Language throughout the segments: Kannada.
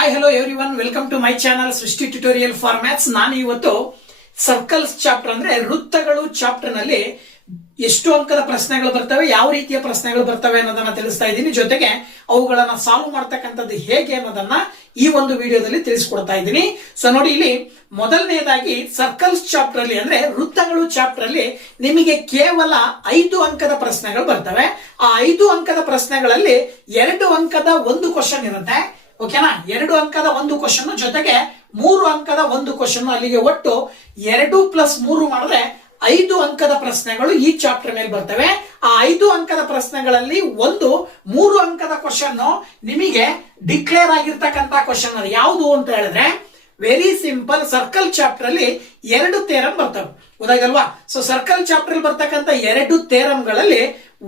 Hi hello everyone, welcome to my channel Srushti tutorial for maths. ನಾನು ಇವತ್ತು ಸರ್ಕಲ್ಸ್ ಚಾಪ್ಟರ್ ಅಂದ್ರೆ ವೃತ್ತಗಳು ಚಾಪ್ಟರ್ ನಲ್ಲಿ ಎಷ್ಟು ಅಂಕದ ಪ್ರಶ್ನೆಗಳು ಬರ್ತವೆ, ಯಾವ ರೀತಿಯ ಪ್ರಶ್ನೆಗಳು ಬರ್ತವೆ ಅನ್ನೋದನ್ನ ತಿಳಿಸ್ತಾ ಇದ್ದೀನಿ. ಜೊತೆಗೆ ಅವುಗಳನ್ನ ಸಾಲ್ವ್ ಮಾಡ್ತಕ್ಕಂಥದ್ದು ಹೇಗೆ ಅನ್ನೋದನ್ನ ಈ ಒಂದು ವಿಡಿಯೋದಲ್ಲಿ ತಿಳಿಸ್ಕೊಡ್ತಾ ಇದ್ದೀನಿ. ಸೊ ನೋಡಿ, ಇಲ್ಲಿ ಮೊದಲನೇದಾಗಿ ಸರ್ಕಲ್ಸ್ ಚಾಪ್ಟರ್ ಅಲ್ಲಿ ಅಂದ್ರೆ ವೃತ್ತಗಳು ಚಾಪ್ಟರ್ ಅಲ್ಲಿ ನಿಮಗೆ ಕೇವಲ 5 ಅಂಕದ ಪ್ರಶ್ನೆಗಳು ಬರ್ತವೆ. ಆ 5 ಅಂಕದ ಪ್ರಶ್ನೆಗಳಲ್ಲಿ 2 ಅಂಕದ ಒಂದು ಕ್ವಶನ್ ಇರುತ್ತೆ. ಓಕೆನಾ? 2 ಅಂಕದ ಒಂದು ಕ್ವಶನ್ ಜೊತೆಗೆ 3 ಅಂಕದ ಒಂದು ಕ್ವಶನ್, ಅಲ್ಲಿಗೆ ಒಟ್ಟು 2 + 3 ಮಾಡಿದ್ರೆ 5 ಅಂಕದ ಪ್ರಶ್ನೆಗಳು ಈ ಚಾಪ್ಟರ್ ಮೇಲೆ ಬರ್ತವೆ. ಆ 5 ಅಂಕದ ಪ್ರಶ್ನೆಗಳಲ್ಲಿ ಒಂದು 3 ಅಂಕದ ಕ್ವಶನ್ ನಿಮಗೆ ಡಿಕ್ಲೇರ್ ಆಗಿರ್ತಕ್ಕಂಥ ಕ್ವಶನ್ ಅದು ಯಾವುದು ಅಂತ ಹೇಳಿದ್ರೆ ವೆರಿ ಸಿಂಪಲ್. ಸರ್ಕಲ್ ಚಾಪ್ಟರ್ ಅಲ್ಲಿ 2 ಥಿಯರಂ ಬರ್ತವೆ, ಗೊತ್ತಾಗಲ್ವಾ? ಸೊ ಸರ್ಕಲ್ ಚಾಪ್ಟರ್ ಅಲ್ಲಿ ಬರ್ತಕ್ಕಂಥ 2 ಥಿಯರಂಗಳಲ್ಲಿ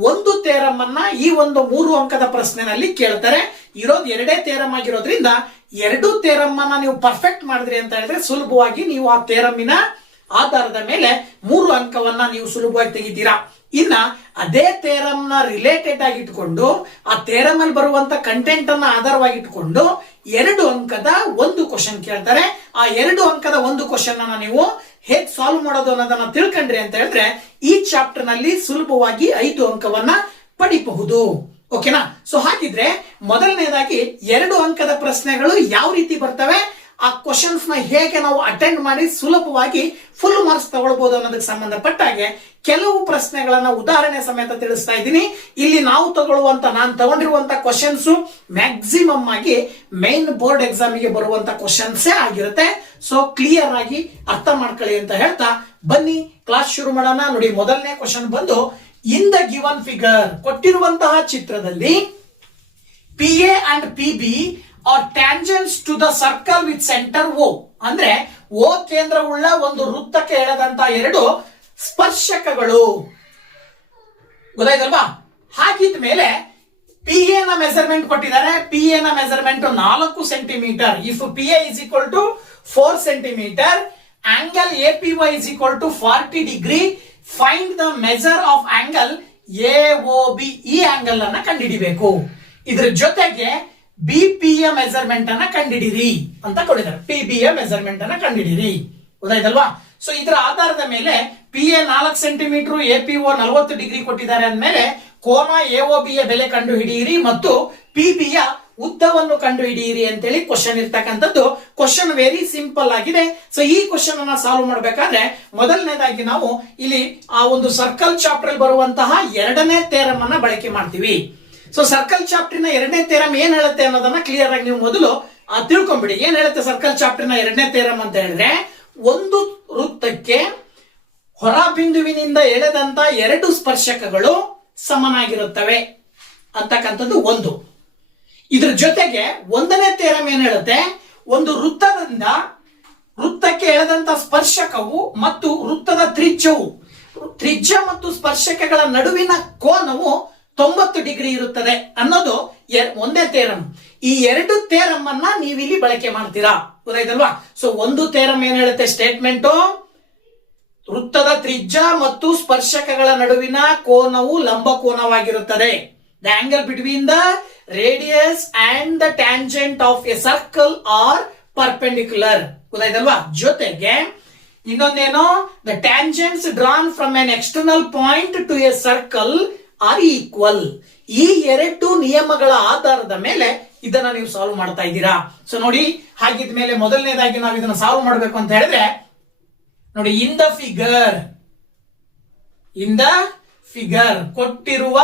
ಒಂದು ಥಿಯರಂ ಅನ್ನ ಈ ಒಂದು 3 ಅಂಕದ ಪ್ರಶ್ನೆನಲ್ಲಿ ಕೇಳ್ತಾರೆ. ಇರೋದು 2 ಥಿಯರಂ ಆಗಿರೋದ್ರಿಂದ 2 ಥಿಯರಂ ಅನ್ನ ನೀವು ಪರ್ಫೆಕ್ಟ್ ಮಾಡಿದ್ರಿ ಅಂತ ಹೇಳಿದ್ರೆ ಸುಲಭವಾಗಿ ನೀವು ಆ ಥಿಯರಮಿನ ಆಧಾರದ ಮೇಲೆ 3 ಅಂಕವನ್ನ ನೀವು ಸುಲಭವಾಗಿ ತೆಗಿತೀರಾ. ಇನ್ನ ಅದೇ ಥಿಯರಂ ನ ರಿಲೇಟೆಡ್ ಆಗಿ ಇಟ್ಕೊಂಡು ಆ ಥಿಯರಂ ಅಲ್ಲಿ ಬರುವಂತ ಕಂಟೆಂಟ್ ಅನ್ನ ಆಧಾರವಾಗಿ ಇಟ್ಕೊಂಡು 2 ಅಂಕದ ಒಂದು ಕ್ವಶನ್ ಕೇಳ್ತಾರೆ. ಆ 2 ಅಂಕದ ಒಂದು ಕ್ವಶನ್ ಅನ್ನ ನೀವು ಹೇಗೆ ಸಾಲ್ವ್ ಮಾಡೋದು ಅನ್ನೋದನ್ನ ತಿಳ್ಕೊಂಡ್ರಿ ಅಂತ ಹೇಳಿದ್ರೆ ಈ ಚಾಪ್ಟರ್ ನಲ್ಲಿ ಸುಲಭವಾಗಿ 5 ಅಂಕವನ್ನ ಪಡಿಬಹುದು. ಓಕೆನಾ? ಸೊ ಹಾಗಿದ್ರೆ ಮೊದಲನೇದಾಗಿ 2 ಅಂಕದ ಪ್ರಶ್ನೆಗಳು ಯಾವ ರೀತಿ ಬರ್ತವೆ, ಆ ಕ್ವಶನ್ಸ್ ನ ಹೇಗೆ ನಾವು ಅಟೆಂಡ್ ಮಾಡಿ ಸುಲಭವಾಗಿ ಫುಲ್ ಮಾರ್ಕ್ಸ್ ತಗೊಳ್ಬಹುದು ಅನ್ನೋದಕ್ಕೆ ಸಂಬಂಧಪಟ್ಟ ಹಾಗೆ ಕೆಲವು ಪ್ರಶ್ನೆಗಳನ್ನ ಉದಾಹರಣೆ ಸಮೇತ ತಿಳಿಸ್ತಾ ಇದ್ದೀನಿ. ಇಲ್ಲಿ ನಾನು ತಗೊಂಡಿರುವಂತ ಕ್ವಶನ್ಸ್ ಮ್ಯಾಕ್ಸಿಮಮ್ ಆಗಿ ಮೈನ್ ಬೋರ್ಡ್ ಎಕ್ಸಾಮ್ ಗೆ ಬರುವಂತ ಕ್ವಶನ್ಸ್ ಆಗಿರುತ್ತೆ. ಸೊ ಕ್ಲಿಯರ್ ಆಗಿ ಅರ್ಥ ಮಾಡ್ಕೊಳ್ಳಿ ಅಂತ ಹೇಳ್ತಾ ಬನ್ನಿ ಕ್ಲಾಸ್ ಶುರು ಮಾಡೋಣ. ನೋಡಿ, ಮೊದಲನೇ ಕ್ವಶನ್ ಬಂದು ಇನ್ ದ ಗಿವನ್ ಫಿಗರ್, ಕೊಟ್ಟಿರುವಂತಹ ಚಿತ್ರದಲ್ಲಿ PA and PB are tangents to the circle with centre O. ಅಂದ್ರೆ O ಕೇಂದ್ರವುಳ್ಳ ಒಂದು ವೃತ್ತಕ್ಕೆ ಎಳೆದಂತ 2 ಸ್ಪರ್ಶಕಗಳು, ಗೊತ್ತಾಯ್ತಲ್ವಾ? ಹಾಗಿದ್ಮೇಲೆ PA ನ ಮೆಜರ್ಮೆಂಟ್ ಕೊಟ್ಟಿದ್ದಾರೆ. PA ನ measurement 4 centimetre. If PA is equal to 4 centimetre, angle APY is equal to 40 degree, find the measure of angle AOB. ಈ ಆಂಗಲ್ ಅನ್ನ ಕಂಡುಹಿಡಿಬೇಕು. ಇದ್ರ ಜೊತೆಗೆ BP ಯ ಮೆಜರ್ಮೆಂಟ್ ಅನ್ನ ಕಂಡುಹಿಡಿರಿ ಅಂತ ಕೊಟ್ಟಿದ್ದಾರೆ. PB ಯ ಮೆಜರ್ಮೆಂಟ್ ಅನ್ನ ಕಂಡುಹಿಡಿರಿ, ಗೊತ್ತಾಯ್ತಲ್ವಾ? ಸೊ ಇದರ ಆಧಾರದ ಮೇಲೆ PA 4 ಸೆಂಟಿಮೀಟರ್, APO 40 ಡಿಗ್ರಿ ಕೊಟ್ಟಿದ್ದಾರೆ ಅಂದ್ಮೇಲೆ ಕೋನ AOB ಯ ಬೆಲೆ ಕಂಡು ಹಿಡಿಯಿರಿ ಮತ್ತು PB ಯ ಉದ್ದವನ್ನು ಕಂಡು ಹಿಡಿಯಿರಿ ಅಂತೇಳಿ ಕ್ವಶನ್ ಇರ್ತಕ್ಕಂಥದ್ದು. ಕ್ವಶನ್ ವೆರಿ ಸಿಂಪಲ್ ಆಗಿದೆ. ಸೊ ಈ ಕ್ವಶನ್ ಅನ್ನ ಸಾಲ್ವ್ ಮಾಡಬೇಕಾದ್ರೆ ಮೊದಲನೇದಾಗಿ ನಾವು ಇಲ್ಲಿ ಆ ಒಂದು ಸರ್ಕಲ್ ಚಾಪ್ಟರ್ ಅಲ್ಲಿ ಬರುವಂತಹ 2ನೇ ಥಿಯರಂ ಅನ್ನ ಬಳಕೆ ಮಾಡ್ತೀವಿ. ಸೊ ಸರ್ಕಲ್ ಚಾಪ್ಟರ್ ನ 2ನೇ ಥಿಯರಂ ಏನ್ ಹೇಳುತ್ತೆ ಅನ್ನೋದನ್ನ ಕ್ಲಿಯರ್ ಆಗಿ ನೀವು ಮೊದಲು ತಿಳ್ಕೊಂಬಿಡಿ. ಏನ್ ಹೇಳುತ್ತೆ ಸರ್ಕಲ್ ಚಾಪ್ಟರ್ ನ 2ನೇ ಥಿಯರಂ ಅಂತ ಹೇಳಿದ್ರೆ, ಒಂದು ವೃತ್ತಕ್ಕೆ ಹೊರ ಬಿಂದುವಿನಿಂದ ಎಳೆದಂತ 2 ಸ್ಪರ್ಶಕಗಳು ಸಮನಾಗಿರುತ್ತವೆ ಅಂತಕ್ಕಂಥದ್ದು ಒಂದು. ಇದ್ರ ಜೊತೆಗೆ 1ನೇ ಥಿಯರಂ ಏನ್ ಹೇಳುತ್ತೆ, ಒಂದು ವೃತ್ತದಿಂದ ವೃತ್ತಕ್ಕೆ ಎಳೆದಂತ ಸ್ಪರ್ಶಕವು ಮತ್ತು ವೃತ್ತದ ತ್ರಿಜ್ಯ ಮತ್ತು ಸ್ಪರ್ಶಕಗಳ ನಡುವಿನ ಕೋನವು 90 ಡಿಗ್ರಿ ಇರುತ್ತದೆ ಅನ್ನೋದು 1ನೇ ಥಿಯರಂ. ಈ 2 ಥಿಯರಂ ಅನ್ನ ನೀವಿಲ್ಲಿ ಬಳಕೆ ಮಾಡ್ತೀರಾ, ಗೊತ್ತಾಯ್ತಲ್ವಾ? ಸೊ ಒಂದು ಥಿಯರಂ ಏನ್ ಹೇಳುತ್ತೆ, ಸ್ಟೇಟ್ಮೆಂಟ್ ವೃತ್ತದ ತ್ರಿಜ್ಯ ಮತ್ತು ಸ್ಪರ್ಶಕಗಳ ನಡುವಿನ ಕೋನವು ಲಂಬ ಕೋನವಾಗಿರುತ್ತದೆ. The angle between the radius and the tangent of a circle are perpendicular, ಗೊತ್ತಾಯ್ತಲ್ವಾ? ಜೊತೆಗೆ ಇನ್ನೊಂದೇನೋ, the tangents drawn from an external point to a circle are equal. ಈ 2 ನಿಯಮಗಳ ಆಧಾರದ ಮೇಲೆ ಇದನ್ನ ನೀವು ಸಾಲ್ವ್ ಮಾಡ್ತಾ ಇದ್ದೀರಾ. ಸೊ ನೋಡಿ, ಹಾಗಿದ್ಮೇಲೆ ಮೊದಲನೇದಾಗಿ ನಾವು ಇದನ್ನ ಸಾಲ್ವ್ ಮಾಡಬೇಕು ಅಂತ ಹೇಳಿದ್ರೆ ನೋಡಿ, ಇನ್ ದ ಫಿಗರ್ ಕೊಟ್ಟಿರುವ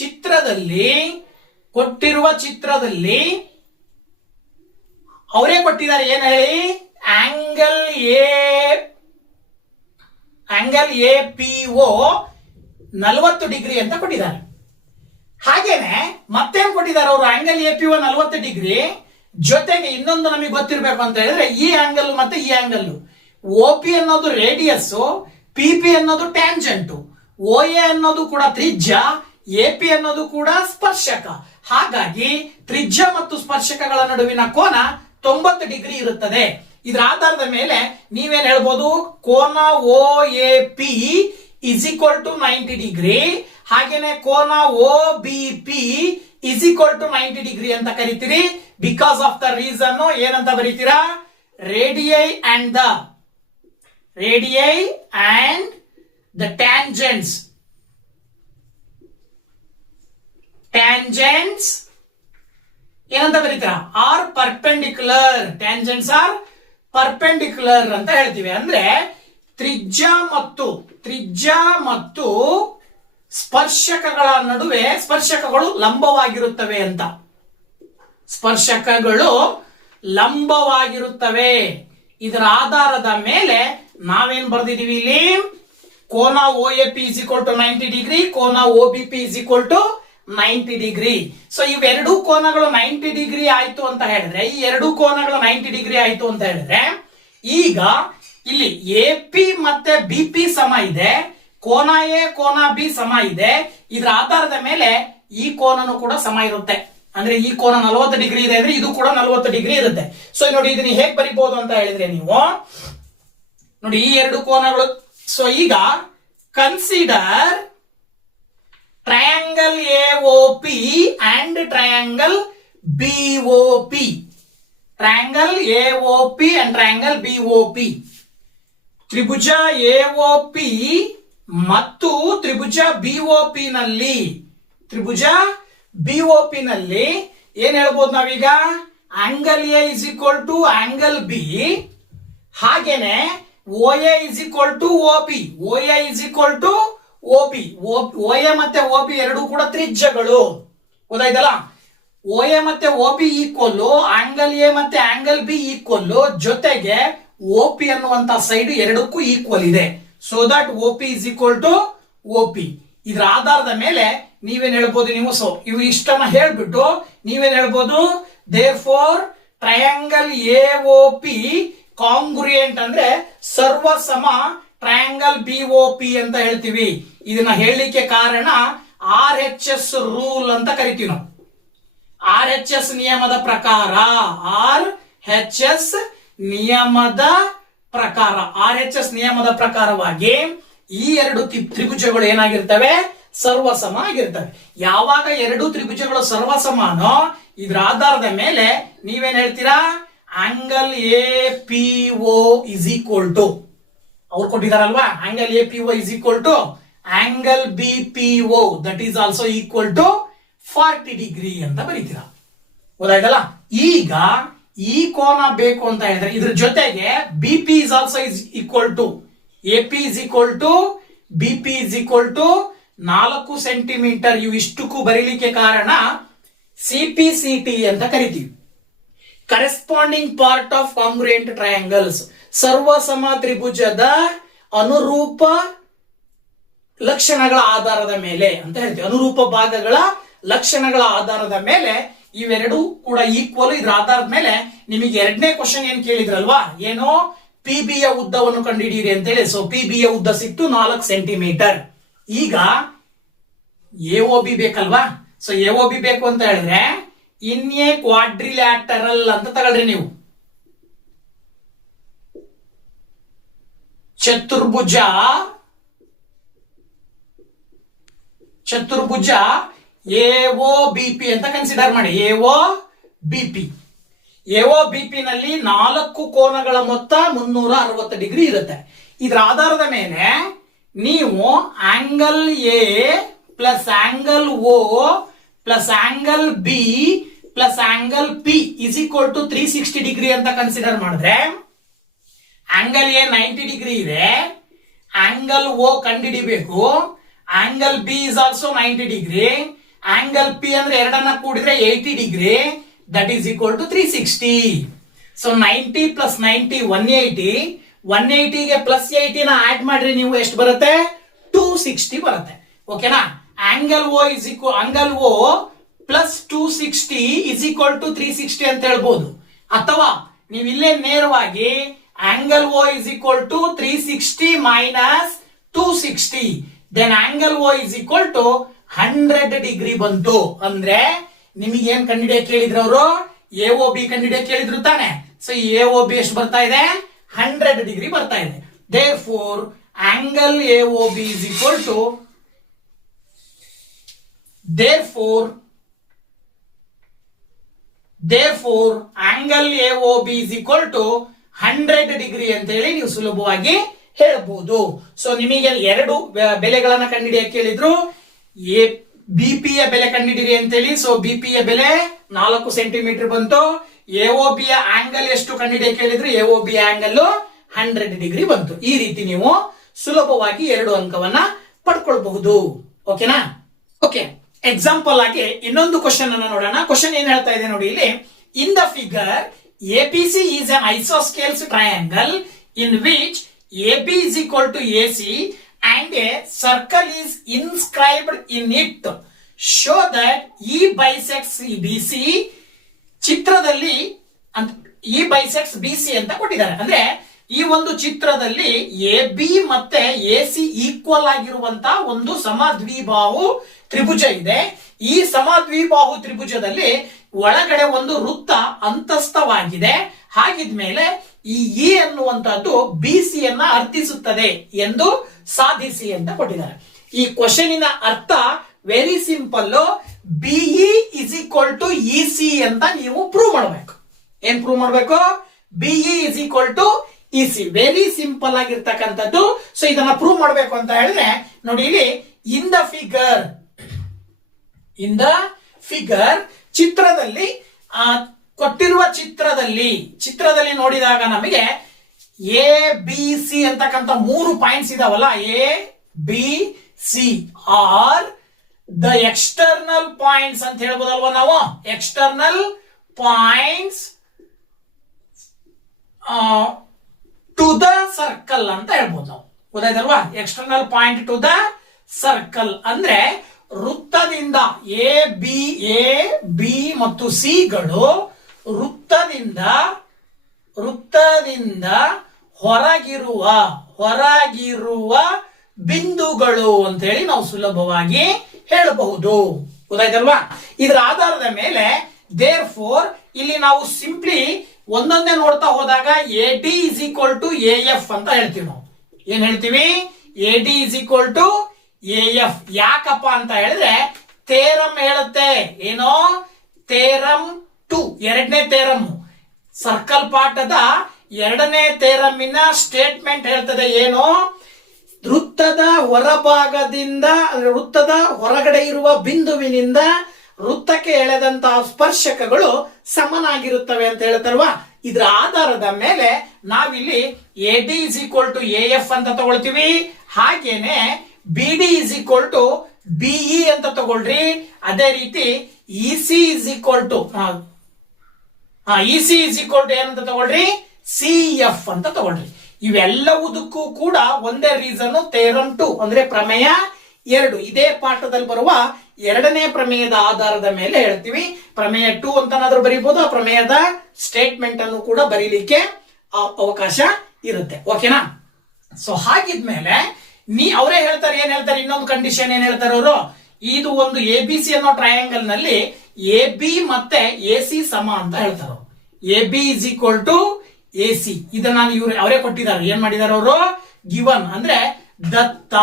ಚಿತ್ರದಲ್ಲಿ ಅವರೇ ಕೊಟ್ಟಿದ್ದಾರೆ. ಏನ್ ಹೇಳಿ, ಆಂಗಲ್ APO 40 ಡಿಗ್ರಿ ಅಂತ ಕೊಟ್ಟಿದ್ದಾರೆ. ಹಾಗೇನೆ ಮತ್ತೇನ್ ಕೊಟ್ಟಿದ್ದಾರೆ ಅವರು, ಆಂಗಲ್ APO 40 ಡಿಗ್ರಿ ಜೊತೆಗೆ ಇನ್ನೊಂದು ನಮಗೆ ಗೊತ್ತಿರಬೇಕು ಅಂತ ಹೇಳಿದ್ರೆ ಈ ಆಂಗಲ್ ಮತ್ತೆ ಈ ಆಂಗಲ್. OP ಅನ್ನೋದು ರೇಡಿಯಸ್, PP ಅನ್ನೋದು ಟ್ಯಾಂಜೆಂಟ್, OA ಅನ್ನೋದು ಕೂಡ ತ್ರಿಜ್ಯ, AP ಅನ್ನೋದು ಕೂಡ ಸ್ಪರ್ಶಕ. ಹಾಗಾಗಿ ತ್ರಿಜ್ಯ ಮತ್ತು ಸ್ಪರ್ಶಕಗಳ ನಡುವಿನ ಕೋನ 90 ಡಿಗ್ರಿ ಇರುತ್ತದೆ. ಇದರ ಆಧಾರದ ಮೇಲೆ ನೀವೇನ್ ಹೇಳ್ಬೋದು, ಕೋನ OAP is equal to 90 degree. ಹಾಗೇನೆ ಕೋನ OBP is equal to 90 degree ಅಂತ ಕರಿತೀರಿ. ಬಿಕಾಸ್ ಆಫ್ ದ ರೀಸನ್ ಏನಂತ ಬರೀತೀರಾ, ರೇಡಿಯೈ ಅಂಡ್ ದ ಟ್ಯಾಂಜೆಂಟ್ಸ್ ಏನಂತ ಬರೀತೀರಾ, are perpendicular. Tangents are perpendicular ಅಂತ ಹೇಳ್ತೀವಿ. ಅಂದ್ರೆ ತ್ರಿಜ್ಯ ಮತ್ತು ಸ್ಪರ್ಶಕಗಳ ನಡುವೆ ಸ್ಪರ್ಶಕಗಳು ಲಂಬವಾಗಿರುತ್ತವೆ ಅಂತ. ಸ್ಪರ್ಶಕಗಳು ಲಂಬವಾಗಿರುತ್ತವೆ. ಇದರ ಆಧಾರದ ಮೇಲೆ ನಾವೇನ್ ಬರ್ದಿದೀವಿ ಇಲ್ಲಿ, ಕೋನ OAP is equal to 90 degree, ಕೋನ OBP is equal to 90 degree. So ಇವೆರಡೂ ಕೋನಗಳು 90 ಡಿಗ್ರಿ ಆಯ್ತು ಅಂತ ಹೇಳಿದ್ರೆ, ಈ ಎರಡು ಕೋನಗಳು 90 ಡಿಗ್ರಿ ಆಯ್ತು ಅಂತ ಹೇಳಿದ್ರೆ, ಈಗ ಇಲ್ಲಿ AP ಮತ್ತೆ BP ಸಮ ಇದೆ, ಕೋನ A ಕೋನ B ಸಮ ಇದೆ. ಇದರ ಆಧಾರದ ಮೇಲೆ ಈ ಕೋನನು ಕೂಡ ಸಮ ಇರುತ್ತೆ. ಅಂದ್ರೆ ಈ ಕೋನ 40 ಡಿಗ್ರಿ ಇದೆ ಅಂದ್ರೆ ಇದು ಕೂಡ 40 ಡಿಗ್ರಿ ಇರುತ್ತೆ. ಸೊ ನೋಡಿ ಇದನ್ನ ಹೇಗೆ ಬರಿಬಹುದು ಅಂತ ಹೇಳಿದ್ರೆ, ನೀವು ನೋಡಿ ಈ ಎರಡು ಕೋನಗಳು. ಸೊ ಈಗ consider triangle AOP and triangle BOP. Triangle AOP and triangle BOP. Tribhuja AOP ಮತ್ತು ತ್ರಿಭುಜ BOP ನಲ್ಲಿ ಏನ್ ಹೇಳ್ಬೋದು ನಾವೀಗ, angle A is equal to angle B, ಹಾಗೇನೆ OA is equal to OP. OA is equal to OP. OA ಮತ್ತೆ OP ಎರಡು ಕೂಡ ತ್ರಿಜ್ಯಗಳು. ಗೊತ್ತಾಯ್ತಲ್ಲ, OA ಮತ್ತೆ OP ಈಕ್ವಲ್, ಆಂಗಲ್ A ಮತ್ತೆ ಆಂಗಲ್ B ಈಕ್ವಲ್, ಜೊತೆಗೆ OP ಅನ್ನುವಂತ ಸೈಡ್ ಎರಡಕ್ಕೂ ಈಕ್ವಲ್ ಇದೆ. So that OP is equal to OP. ಇದರ ಆಧಾರದ ಮೇಲೆ ನೀವೇನ್ ಹೇಳ್ಬೋದು, ನೀವು ಸೊ ಇವು ಇಷ್ಟನ್ನ ಹೇಳ್ಬಿಟ್ಟು ನೀವೇನ್ ಹೇಳ್ಬೋದು, therefore ಟ್ರಯಾಂಗಲ್ AOP ಕಾಂಗ್ರುಯೆಂಟ್ ಅಂದ್ರೆ ಸರ್ವಸಮ ಟ್ರಯಾಂಗಲ್ BOP ಅಂತ ಹೇಳ್ತೀವಿ. ಇದನ್ನ ಹೇಳಲಿಕ್ಕೆ ಕಾರಣ RHS ರೂಲ್ ಅಂತ ಕರಿತೀವಿ ನಾವು. RHS ನಿಯಮದ ಪ್ರಕಾರ, RHS ನಿಯಮದ ಪ್ರಕಾರವಾಗಿ ಈ ಎರಡು ತ್ರಿಭುಜಗಳು ಏನಾಗಿರ್ತವೆ, ಸರ್ವಸಮ ಆಗಿರ್ತವೆ. ಯಾವಾಗ ಎರಡು ತ್ರಿಭುಜಗಳು ಸರ್ವಸಮಾನೋ ಇದರ ಆಧಾರದ ಮೇಲೆ ನೀವೇನ್ ಹೇಳ್ತೀರಾ, angle APO is equal to, ಅವ್ರು ಕೊಟ್ಟಿದಾರಲ್ವಾ, angle APO is equal to angle BPO that is also equal to 40 degree ಅಂತ ಬರೀತೀರಾ. ಗೊತ್ತಾಯ್ತಲ್ಲ, ಈಗ ಈ ಕೋನ ಬೇಕು ಅಂತ ಹೇಳಿದ್ರೆ ಇದ್ರ ಜೊತೆಗೆ BP is also is equal to AP is equal to BP is equal to 4 centimetre. ಇವು ಇಷ್ಟಕ್ಕೂ ಬರೀಲಿಕ್ಕೆ ಕಾರಣ CPCT ಅಂತ ಕರಿತೀವಿ, corresponding part of congruent triangles. ಸರ್ವಸಮ ತ್ರಿಭುಜದ ಅನುರೂಪ ಲಕ್ಷಣಗಳ ಆಧಾರದ ಮೇಲೆ ಅಂತ ಹೇಳ್ತೀವಿ. ಅನುರೂಪ ಭಾಗಗಳ ಲಕ್ಷಣಗಳ ಆಧಾರದ ಮೇಲೆ ಇವೆರಡು ಕೂಡ ಈಕ್ವಲ್. ಇದ್ರ ಆಧಾರದ ಮೇಲೆ ನಿಮಗೆ ಎರಡನೇ ಕ್ವಶನ್ ಏನ್ ಕೇಳಿದ್ರಲ್ವಾ, ಏನೋ PB ಯ ಉದ್ದವನ್ನು ಕಂಡುಹಿಡಿಯಿರಿ ಅಂತ ಹೇಳಿ. ಸೊ PB ಯ ಉದ್ದ ಸಿಕ್ತು 4 ಸೆಂಟಿಮೀಟರ್. ಈಗ AOB ಬೇಕಲ್ವಾ. ಸೊ AOB ಬೇಕು ಅಂತ ಹೇಳಿದ್ರೆ ಇನ್ ಎ ಕ್ವಾಡ್ರಿಲ್ಯಾಟರಲ್ ಅಂತ ತಗೊಳ್ರಿ ನೀವು. ಚತುರ್ಭುಜ AOBP ಅಂತ ಕನ್ಸಿಡರ್ ಮಾಡಿ. AOBP ನಲ್ಲಿ 4 ಕೋನಗಳ ಮೊತ್ತ 360 ಡಿಗ್ರಿ ಇರುತ್ತೆ. ಇದರ ಆಧಾರದ ಮೇಲೆ ನೀವು angle A plus angle O plus angle B plus angle P is equal to 360 degree ಅಂತ ಕನ್ಸಿಡರ್ ಮಾಡಿದ್ರೆ, ಆಂಗಲ್ A 90 ಡಿಗ್ರಿ ಇದೆ, ಆಂಗಲ್ O ಕಂಡುಹಿಡಿಬೇಕು, angle B is also 90 degree, angle P ಅಂದ್ರೆ ಎರಡನ್ನ ಕೂಡಿದ್ರೆ 80 degree, that is equal to 360. So 90 plus 90 180, 180 ಗೆ ಪ್ಲಸ್ 80 ನ ಆಡ್ ಮಾಡ್ರಿ ನೀವು, ಎಷ್ಟು ಬರುತ್ತೆ, 260 ಬರುತ್ತೆ. ಓಕೆನಾ. Angle O plus 260 is equal to 360 ಅಂತ ಹೇಳ್ಬೋದು. ಅಥವಾ ನೀವು ಇಲ್ಲೇ ನೇರವಾಗಿ angle O is equal to 360 minus 260, then angle O is equal to 100 degree ಬಂತು. ಅಂದ್ರೆ ನಿಮಗೆ ಏನ್ ಕಂಡುಹಿಡಿಯಕ್ಕೆ ಕೇಳಿದ್ರು ಅವರು, AOB ಕಂಡುಹಿಡಿಯಕ್ಕೆ ಕೇಳಿದ್ರು ತಾನೆ. ಸೊ AOB ಎಷ್ಟು ಬರ್ತಾ ಇದೆ, 100 ಡಿಗ್ರಿ ಬರ್ತಾ ಇದೆ. therefore angle AOB is equal to, therefore therefore angle AOB is equal to 100 degree ಅಂತ ಹೇಳಿ ನೀವು ಸುಲಭವಾಗಿ ಹೇಳಬಹುದು. ಸೊ ನಿಮಗೆ ಎರಡು ಬೆಲೆಗಳನ್ನ ಕಂಡುಹಿಡಿಯಕ್ಕೆ ಕೇಳಿದ್ರು. BP ಯ ಬೆಲೆ ಕಂಡುಹಿಡಿಯಿರಿ ಅಂತ ಹೇಳಿ. ಸೊ BP ಯ ಬೆಲೆ 4 ಸೆಂಟಿಮೀಟರ್ ಬಂತು. AOB ಯ ಆಂಗಲ್ ಎಷ್ಟು ಕಂಡುಹಿಡಿಯಕ್ಕೆ ಕೇಳಿದ್ರು. AOB ಆಂಗಲ್ 100 ಡಿಗ್ರಿ ಬಂತು. ಈ ರೀತಿ ನೀವು ಸುಲಭವಾಗಿ 2 ಅಂಕವನ್ನ ಪಡ್ಕೊಳ್ಬಹುದು. ಓಕೆನಾ? ಓಕೆ, ಎಕ್ಸಾಂಪಲ್ ಆಗಿ ಇನ್ನೊಂದು ಕ್ವಶನ್ ಅನ್ನ ನೋಡೋಣ. ಕ್ವಶನ್ ಏನ್ ಹೇಳ್ತಾ ಇದೆ ನೋಡಿ ಇಲ್ಲಿ. ಇನ್ the figure APC is an isosceles triangle in which AB is equal to AC and a circle is inscribed in it. Show that E bisects BC. ಚಿತ್ರದಲ್ಲಿ E bisects BC ಅಂತ ಕೊಟ್ಟಿದ್ದಾರೆ. ಅಂದ್ರೆ ಈ ಒಂದು ಚಿತ್ರದಲ್ಲಿ AB ಮತ್ತೆ AC ಈಕ್ವಲ್ ಆಗಿರುವಂತಹ ಒಂದು ಸಮದ್ವಿಬಾಹು ತ್ರಿಭುಜ ಇದೆ. ಈ ಸಮದ್ವಿಬಾಹು ತ್ರಿಭುಜದಲ್ಲಿ ಒಳಗಡೆ ಒಂದು ವೃತ್ತ ಅಂತಸ್ಥವಾಗಿದೆ. ಹಾಗಿದ್ಮೇಲೆ ಈ E ಅನ್ನುವಂತಹದ್ದು BC ಯನ್ನ ಅರ್ಥಿಸುತ್ತದೆ ಎಂದು ಸಾಧಿಸಿ ಅಂತ ಕೊಟ್ಟಿದ್ದಾರೆ. ಈ ಕ್ವಶನಿನ ಅರ್ಥ very simple. BE is equal to EC ಅಂತ ನೀವು ಪ್ರೂವ್ ಮಾಡಬೇಕು. ಏನ್ ಪ್ರೂವ್ ಮಾಡಬೇಕು? BE is equal to EC. Very simple ಆಗಿರ್ತಕ್ಕಂಥದ್ದು. ಸೊ ಇದನ್ನ ಪ್ರೂವ್ ಮಾಡಬೇಕು ಅಂತ ಹೇಳಿದ್ರೆ ನೋಡಿ ಇಲ್ಲಿ ಇನ್ ದ ಫಿಗರ್ ಚಿತ್ರದಲ್ಲಿ ಕೊಟ್ಟಿರುವ ಚಿತ್ರದಲ್ಲಿ ನೋಡಿದಾಗ ನಮಗೆ ABC ಅಂತಕ್ಕಂಥ 3 ಪಾಯಿಂಟ್ಸ್ ಇದಾವಲ್ಲ. ABC are the external points ಅಂತ ಹೇಳ್ಬೋದಲ್ವಾ ನಾವು. External points to the circle ಅಂತ ಹೇಳ್ಬೋದು ನಾವು. ಗೊತ್ತಾಯ್ತಲ್ವಾ? External point to the circle ಅಂದ್ರೆ ವೃತ್ತದಿಂದ ಎ ಬಿ ಮತ್ತು ಸಿ ಗಳು ವೃತ್ತದಿಂದ ಹೊರಗಿರುವ ಬಿಂದುಗಳು ಅಂತ ಹೇಳಿ ನಾವು ಸುಲಭವಾಗಿ ಹೇಳಬಹುದು. ಗೊತ್ತಾಯ್ತಲ್ವಾ? ಇದರ ಆಧಾರದ ಮೇಲೆ ದೇರ್ಫೋರ್ ಇಲ್ಲಿ ನಾವು ಸಿಂಪ್ಲಿ ಒಂದೊಂದೇ ನೋಡ್ತಾ ಹೋದಾಗ AD is equal to AF ಅಂತ ಹೇಳ್ತೀವಿ ನಾವು. ಏನ್ ಹೇಳ್ತೀವಿ? AD is equal to AF. ಯಾಕಪ್ಪ ಅಂತ ಹೇಳಿದ್ರೆ ಥೇರಮ್ ಹೇಳುತ್ತೆ. ಏನೋ ಥೇರಮ್ 2 ಎರಡನೇ ಥೇರಮ್ ಸರ್ಕಲ್ ಪಾಠದ ಎರಡನೇ ಥೇರಮ್ಮಿನ ಸ್ಟೇಟ್ಮೆಂಟ್ ಹೇಳ್ತದೆ. ಏನು? ವೃತ್ತದ ಹೊರಭಾಗದಿಂದ ವೃತ್ತದ ಹೊರಗಡೆ ಇರುವ ಬಿಂದುವಿನಿಂದ ವೃತ್ತಕ್ಕೆ ಎಳೆದಂತಹ ಸ್ಪರ್ಶಕಗಳು ಸಮನಾಗಿರುತ್ತವೆ ಅಂತ ಹೇಳ್ತಾರಲ್ವಾ. ಇದರ ಆಧಾರದ ಮೇಲೆ ನಾವಿಲ್ಲಿ AD is equal to AF ಅಂತ ತಗೊಳ್ತೀವಿ. ಹಾಗೇನೆ BD is equal to BE ಅಂತ ತಗೊಳ್ರಿ. ಅದೇ ರೀತಿ EC ಇಸ್ ಈಕ್ವಲ್ ಟು ಏನಂತ ತಗೊಳ್ರಿ? CF ಅಂತ ತಗೊಳ್ರಿ. ಇವೆಲ್ಲವುದಕ್ಕೂ ಕೂಡ ಒಂದೇ ರೀಸನ್, ಥೇರಮ್ 2 ಅಂದ್ರೆ ಪ್ರಮೇಯ 2. ಇದೇ ಪಾಠದಲ್ಲಿ ಬರುವ ಎರಡನೇ ಪ್ರಮೇಯದ ಆಧಾರದ ಮೇಲೆ ಹೇಳ್ತೀವಿ. ಪ್ರಮೇಯ 2 ಅಂತನಾದ್ರೂ ಬರೀಬಹುದು. ಆ ಪ್ರಮೇಯದ ಸ್ಟೇಟ್ಮೆಂಟ್ ಅನ್ನು ಕೂಡ ಬರೀಲಿಕ್ಕೆ ಅವಕಾಶ ಇರುತ್ತೆ. ಓಕೆನಾ? ಸೊ ಹಾಗಿದ್ಮೇಲೆ ಅವರೇ ಹೇಳ್ತಾರೆ. ಏನ್ ಹೇಳ್ತಾರೆ? ಇನ್ನೊಂದು ಕಂಡೀಷನ್ ಏನ್ ಹೇಳ್ತಾರೆ ಅವರು? ಇದು ಒಂದು ABC ಅನ್ನೋ ಟ್ರಯಾಂಗಲ್ ನಲ್ಲಿ AB ಮತ್ತೆ AC ಸಮ ಅಂತ ಹೇಳ್ತಾರೆ. AB is equal to AC. ಇದನ್ನ ಅವರೇ ಕೊಟ್ಟಿದ್ದಾರೆ. ಏನ್ ಮಾಡಿದ್ದಾರೆ ಅವರು? ಗಿವನ್ ಅಂದ್ರೆ ದತ್ತ.